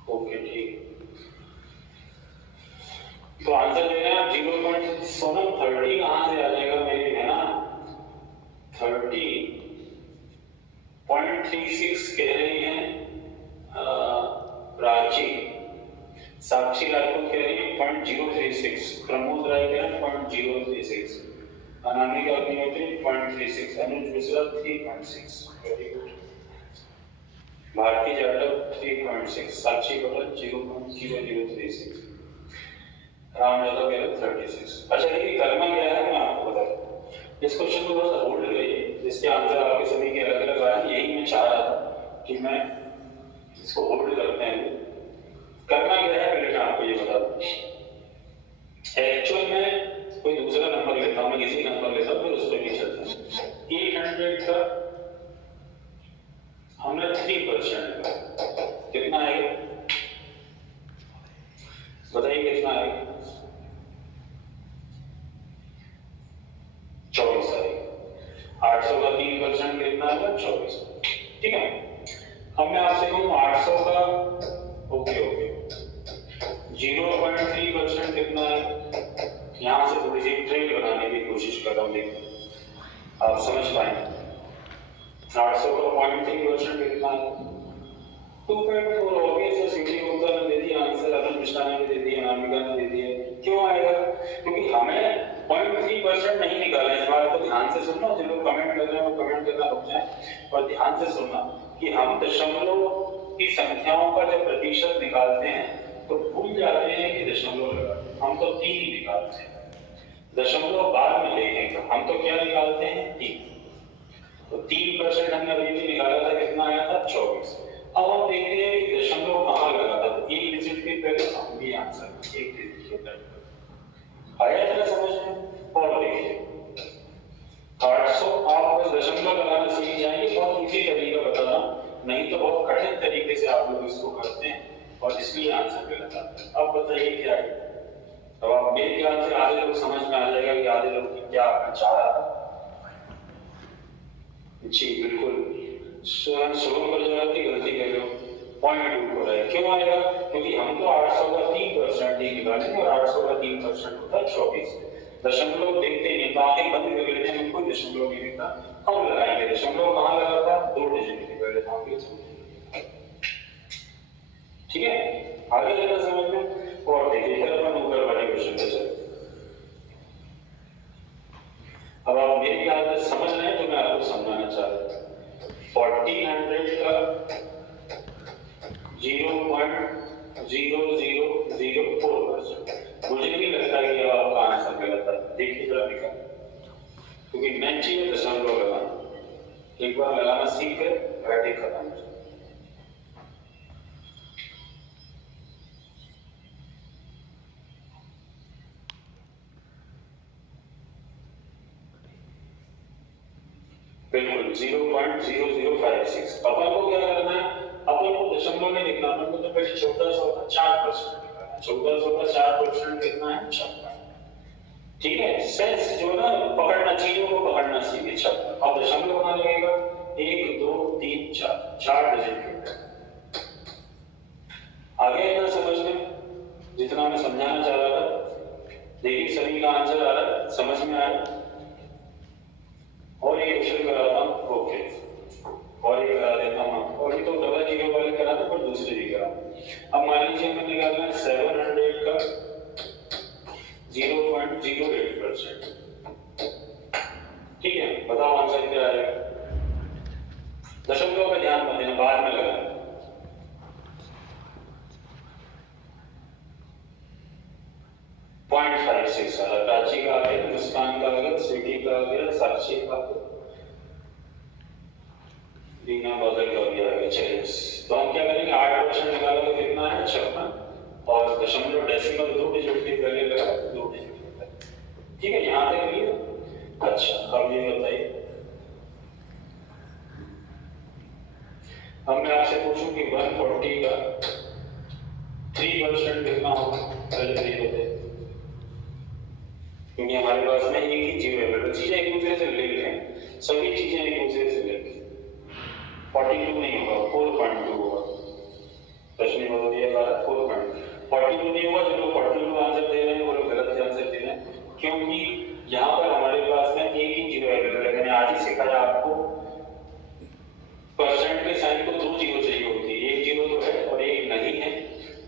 ओके ठीक। तो आंसर दे रहे हैं आप 0. सोनम 30 कहां से आ जाएगा मेरी, है ना 30.36 कह रही हैं प्राची। साक्षी राजपूत कह रही है 0.036, प्रमोद राय कह रहे हैं 0.036, अनामिका अग्निहोत्री 0.36, अनुज मिश्रा 3.6, वेरी गुड। भारती जाटव 3.6, साक्षी पटेल 0.0036, राम यादव कह रहे 36। अच्छा देखिए करना क्या है, मैं आपको बता दूं, इस क्वेश्चन को थोड़ा सा होल्ड करिए, जिसके आंसर आपके सभी के अलग अलग आए, यही मैं चाह रहा था कि मैं इसको होल्ड करते हैं। करना क्या है पहले मैं आपको ये बता दूं, एक्चुअल में कोई दूसरा नंबर लेता हूं, मैं किसी नंबर लेता हूं, फिर उस पर भी चलता हूं। 800 का हमने 3% का कितना आएगा, बताइए कितना आएगा, 24 आएगा। 800 का 3% कितना आएगा, 24। ठीक है, अब मैं आपसे कहूँ 800 का ओके 0.3% कितना है, यहां से थोड़ी सी ट्रेड बनाने की कोशिश कर रहा हूं, देखिए आप समझ पाएंगे। 800 का 0.3% कितना है, 2.4। ऑब्वियस सीटी गुप्ता ने दे दिया आंसर, अनुज मिश्रा ने दे दिया, अनामिका ने दे दिया। क्यों आएगा, क्योंकि हमें 0.3% नहीं निकाला। इस बात को ध्यान से सुनना, जो लोग कमेंट कर रहे हैं वो कमेंट करना रुक जाए और ध्यान से सुनना कि हम दशमलव की संख्याओं का जब प्रतिशत निकालते हैं तो भूल जाते हैं कि दशमलव लगा, हम तो 3 ही निकालते हैं, दशमलव बाद में लेंगे, हम तो क्या निकालते हैं 3। तो 3% हमने अभी भी निकाला था, कितना आया था 24। अब हम देखते हैं कि दशमलव कहां लगा था, तो एक डिजिट के पहले हम भी आंसर एक डिजिट के पहले आया था समझ में। और देखिए 800 आप बस दशमलव लगाना सीख जाएंगे, बहुत इजी तरीका बताना, नहीं तो बहुत कठिन तरीके से आप लोग इसको करते हैं और इसलिए आंसर गलत आता है। अब बताइए क्या है, अब आप मेरे ख्याल से आधे लोग समझ में आ जाएगा कि आधे लोग क्या चाह रहा था। जी बिल्कुल, शुभम पर जगह की गलती कर लो, 0.2 हो रहा है। क्यों आएगा, क्योंकि हम तो 800 का 3% ही निकालेंगे और 800 का 3% होता है 24। दशमलव देखते नहीं तो आंखें बंद कर लेते हैं, कोई दशमलव नहीं दिखता, हम लगाएंगे दशमलव कहां लगा था, 2 डिजिट के पहले था। ठीक है, आगे जरा समझ में। और देखिए फिर अपन ऊपर वाले क्वेश्चन पे देखिए जरा निकाल, क्योंकि मेन चीज है दशमलव लगाना। एक बार लगाना सीख गए बैठे खत्म। बिल्कुल 0.0056। अपन को क्या करना है, अपन को दशमलव में लिखना, अपन को तो पहले 1400 का 4% निकालना है। 1400 का 4% कितना है? 56। ठीक है, सेंस जो ना पकड़ना, चीजों को पकड़ना सीखे 56। अब दशमलव बनाने लगेगा 1 2 3 4, 4 डिजिट के। आगे इतना समझ में, जितना मैं समझाना चाह रहा था, देखिए सभी का आंसर आ रहा है, समझ में आ रहा है। और ये क्वेश्चन कराता हूँ, ओके, और ये करा देता हूँ। और ये तो डबल जीरो वाले करा था, पर दूसरे भी करा। अब मान लीजिए हमें निकालना है 700 का 0.08%। ठीक है, बताओ आंसर क्या आएगा? दशमलव का ध्यान मत देना, बाद में लगाना। पॉइंट 56 आ रहा, प्राची का आ गया, मुस्कान का आ गया, स्वीटी का आ गया, साक्षी का आ गया, रीना बदल का भी आ गया। चलिए, तो हम क्या करेंगे, 8% निकाला तो कितना है? 56। और दशमलव डेसिमल 2 डिजिट के पहले लगा, 2 डिजिट के पहले। ठीक है, यहाँ तक क्लियर? अच्छा, अब ये बताइए, अब मैं आपसे पूछूं कि 140 का 3% कितना होगा? पहले ये बताइए, क्योंकि हमारे पास में एक ही जीरो है, चीजें एक दूसरे से लिंक हैं, सभी चीजें एक दूसरे से लिंक हैं। 42 नहीं होगा, 4.2 होगा। प्रश्न में बता दिया 4.42 नहीं होगा। जो लोग 42 आंसर दे रहे हैं वो लोग गलत आंसर दे रहे हैं, क्योंकि यहाँ पर हमारे पास में एक ही जीरो है। मैंने आज ही सिखाया आपको, परसेंट के साइन को 2 जीरो चाहिए होती है, एक जीरो तो है और एक नहीं है,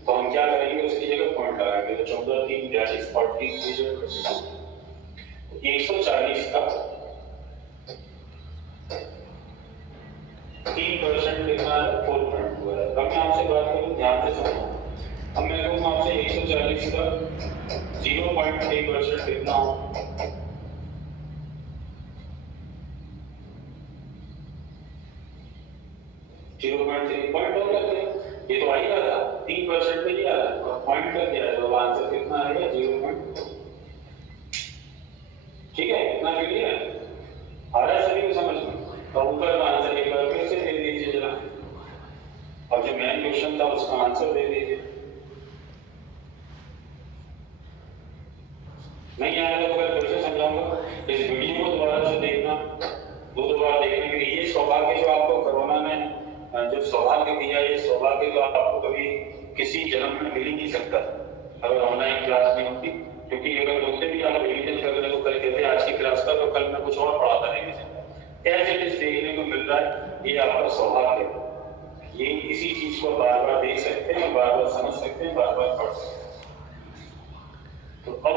तो हम क्या करेंगे, उसकी जगह पॉइंट लगाएंगे। तो 14 3 42 40 140 का 3% कितना है? 4.2 है। अब मैं आपसे बात करूं, ध्यान से सुनो। अब मैं कहूंगा आपसे 140 का 0.3% कितना हो? पॉइंट और लग गया, ये तो आ ही रहा था, 3% पे ही आ रहा है और पॉइंट लग गया, तो आंसर कितना आएगा? 0. ठीक है, इतना क्लियर है? आ रहा है सभी को समझ में? और ऊपर का आंसर एक बार फिर से दे दीजिए जरा, और जो मेन क्वेश्चन था उसका आंसर दे दीजिए। नहीं आया तो फिर से समझाऊंगा, इस वीडियो को दोबारा से देखना, दो बार देखने के लिए। ये सौभाग्य जो आपको कोरोना ने जो सौभाग्य दिया, ये सौभाग्य तो आपको कभी किसी जन्म में मिल ही नहीं सकता अगर ऑनलाइन क्लास नहीं होती, क्योंकि अगर दोस्तों भी आप रिवीजन कर रहे हो, कल कहते हैं आज की क्लास का, तो कल मैं कुछ और पढ़ाता नहीं। ऐसे कुछ देखने को मिल रहा है, ये आपका सौभाग्य है। ये किसी चीज को बार बार देख सकते हैं, बार बार समझ सकते हैं, बार बार पढ़ सकते हैं। तो अब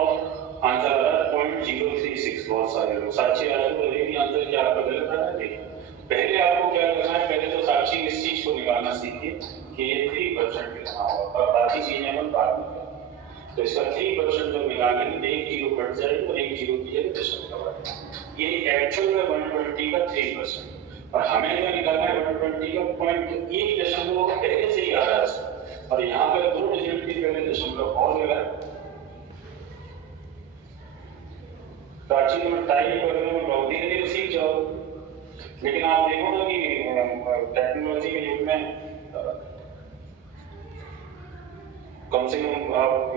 आंसर आ रहा है 0.036। बहुत सारे लोग साक्षी आ रहे हो, तो भी आंसर क्या आपका गलत आ रहा है? देखिए, पहले आपको क्या करना है, पहले तो साक्षी इस चीज को निकालना सीखिए कि ये 3% कितना होगा, और बाकी चीजें हम बाद में करेंगे। तो इसका 3% जब निकालेंगे तो एक जीरो कट जाएगा और एक जीरो की जगह दशमलव लगाएंगे। ये एक्चुअल में 120 का 3%, और हमें क्या निकालना है? 120 का पॉइंट, एक दशमलव पहले से ही आ रहा है, और यहाँ पर 2 डिजिट के पहले दशमलव और लगाए। प्राचीन में टाइप करने में बहुत ही देर सीख जाओ, लेकिन आप देखो ना कि टेक्नोलॉजी के युग में कम से कम आप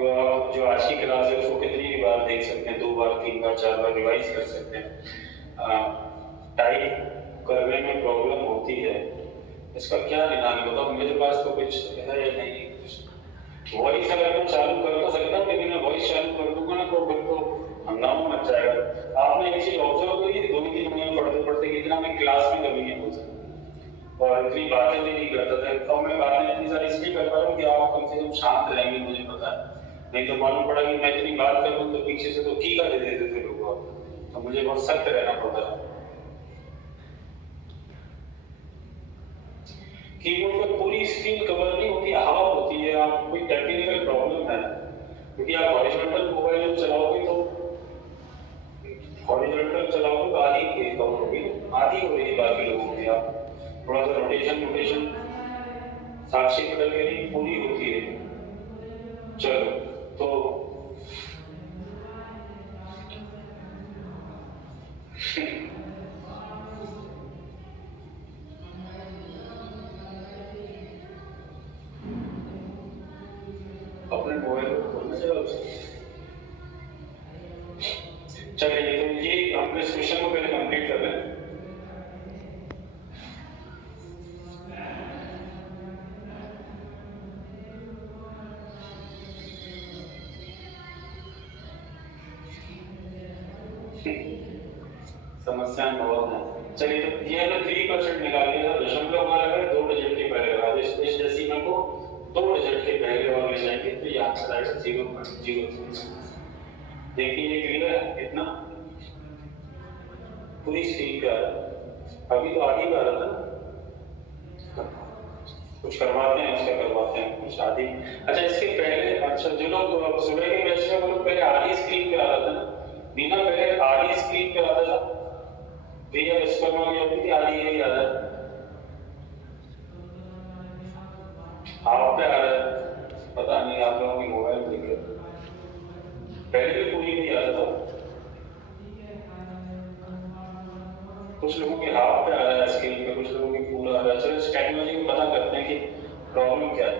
जो आज की क्लास है उसको कितनी बार देख सकते हैं? 2 बार 3 बार 4 बार रिवाइज कर सकते हैं। टाइप करने में प्रॉब्लम होती है, इसका क्या निदान है बताओ? मेरे पास तो कुछ है या नहीं। वॉइस अगर मैं चालू कर तो सकता हूँ, लेकिन मैं वॉइस चालू कर दूंगा ना तो फिर तो हंगामा मच जाएगा। आपने एक चीज ऑब्जर्व करी, 2-3 महीने पढ़ते पढ़ते कितना मैं क्लास में कभी नहीं हो सकता और इतनी बातें भी नहीं करता था। तो मैं बातें इतनी सारी इसलिए कर पा रहा हूँ कि आप कम से कम शांत रहेंगे, मुझे पता है। नहीं तो मालूम पड़ा कि मैं इतनी बात करूँ तो पीछे से तो की का दे देते थे लोग, तो मुझे बहुत सख्त रहना पड़ता है। कीबोर्ड पर पूरी स्क्रीन कवर नहीं होती, हाफ होती है। आप कोई टेक्निकल प्रॉब्लम है, क्योंकि आप हॉरिजॉन्टल मोबाइल चलाओगे तो हॉरिजॉन्टल चलाओ तो आधी पेज कवर होगी, आधी हो रही है बाकी लोगों की। आप थोड़ा सा रोटेशन साक्षी पटल के लिए पूरी होती है। चलो तो अपने मोबाइल को खोलना चला। चलिए तो ये हम इस क्वेश्चन को पहले कंप्लीट कर लें। समस्याएं बहुत हैं। चलिए तो ये हमें 3% निकालिए, दशमलव कहाँ लगा है, 2 डिजिट के पहले लगा दो। इस डेसिमल को 2 डिजिट के पहले और ले जाएंगे तो ये आंसर आएगा 0.03। देखिए ये क्लियर है इतना, पूरी स्क्रीन पे आ रहा है। अभी तो आगे भी आ रहा था, कुछ करवाते हैं उसका करवाते हैं कुछ आधी। अच्छा इसके पहले, अच्छा जो लोग सुबह के बैच में वो लोग पहले आधी स्क्रीन पे आ रहा था ना, बिना पहले आधी स्क्रीन पे आता था भैया विश्वकर्मा की होती थी, आधी यही आ रहा है, हाफ पे आ रहा है। पता नहीं आप लोगों की मोबाइल दिक्कत, पहले भी पूरी नहीं आ रहा था, कुछ लोगों के हाफ पे आ रहा है स्क्रीन पे, कुछ लोगों की फुल आ रहा है। चलो इस टेक्नोलॉजी को पता करते हैं कि प्रॉब्लम क्या है।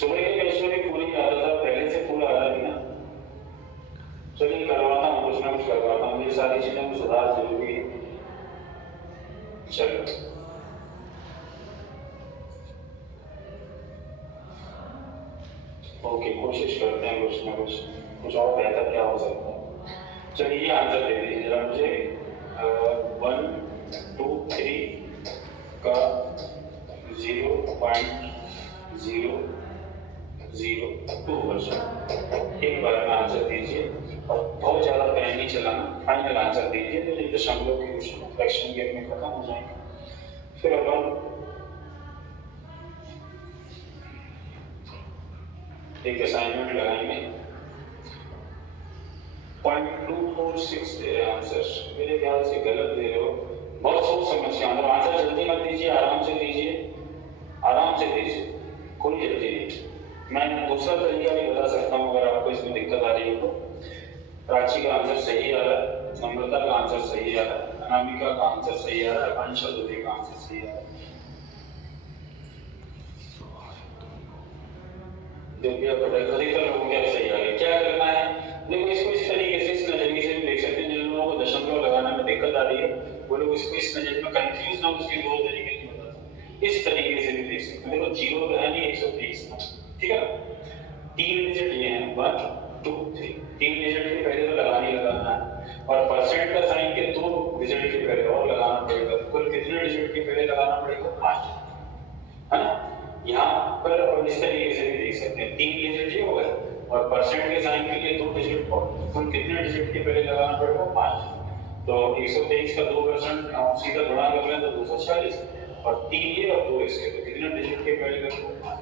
सुबह के बैच में भी पूरी नहीं आता था, पहले से फुल आ रहा है ना। चलिए करवाता हूँ, कुछ ना कुछ करवाता हूँ, ये सारी चीजों में सुधार जरूरी है। चलो ओके, कोशिश करते हैं कुछ ना कुछ और बेहतर क्या हो सकता है। चलिए ये आंसर दे दीजिए जरा मुझे, 1 2 3 का 0.002%। एक बार में आंसर दीजिए और बहुत ज्यादा टाइम नहीं चलाना, फाइनल आंसर दीजिए तो ये दशमलव के क्वेश्चन फ्रैक्शन गेम में खत्म हो जाएंगे। फिर अपन एक असाइनमेंट लगाएंगे। 0.246 दे रहे आंसर, मेरे ख्याल से गलत दे रहे हो, बहुत सोच समझ के आंसर। आंसर जल्दी मत दीजिए, आराम से दीजिए, आराम से दीजिए, कोई जल्दी नहीं। मैं दूसरा तरीका भी बता सकता हूँ अगर आपको इसमें दिक्कत आ रही है तो। प्राची का आंसर सही आ रहा है, नम्रता का आंसर सही आ रहा है, अनामिका का आंसर सही आ रहा है, आकांक्षा दुबे का आंसर सही आ रहा है। अधिकतर लोगों के सही आ गया। क्या करना है, देखो इसको इस तरीके से, इस नजरिए से भी देख सकते हैं। जिन लोगों को दशमलव लगाना में दिक्कत आ रही है वो लोग इसको इस नजरिए में कंफ्यूज ना हो, इसलिए दो तरीके से बताता, इस तरीके से भी देख सकते हैं। देखो 0 तो है नहीं, 123, ठीक है, 3 डिजिट ये हैं, 1 2 3, 3 डिजिट के पहले तो लगाना ही लगाना है, और परसेंट का साइन के 2 डिजिट के पहले और लगाना पड़ेगा। कुल कितने डिजिट के पहले लगाना पड़ेगा, 5, है ना। यहाँ पर और इस तरीके से भी देख सकते हैं, 3 डिजिट ये हो गए और परसेंट के साइन के लिए 2 डिजिट और कुल कितने डिजिट के पहले लगाना पड़ेगा, 5। तो 123 का 2% सीधा गुणा कर लें तो 240, और 3 ये और 2 इसके, तो कितने डिजिट के पहले लगेगा, 5।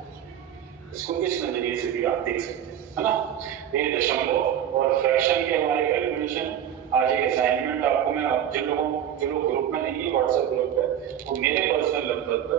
इसको इस नजरिए से भी आप देख सकते हैं, है ना। ये दशमलव और फ्रैक्शन के हमारे कैलकुलेशन। आज एक असाइनमेंट आपको मैं, जो लोग ग्रुप में नहीं है व्हाट्सएप ग्रुप पे, वो मेरे पर्सनल नंबर पर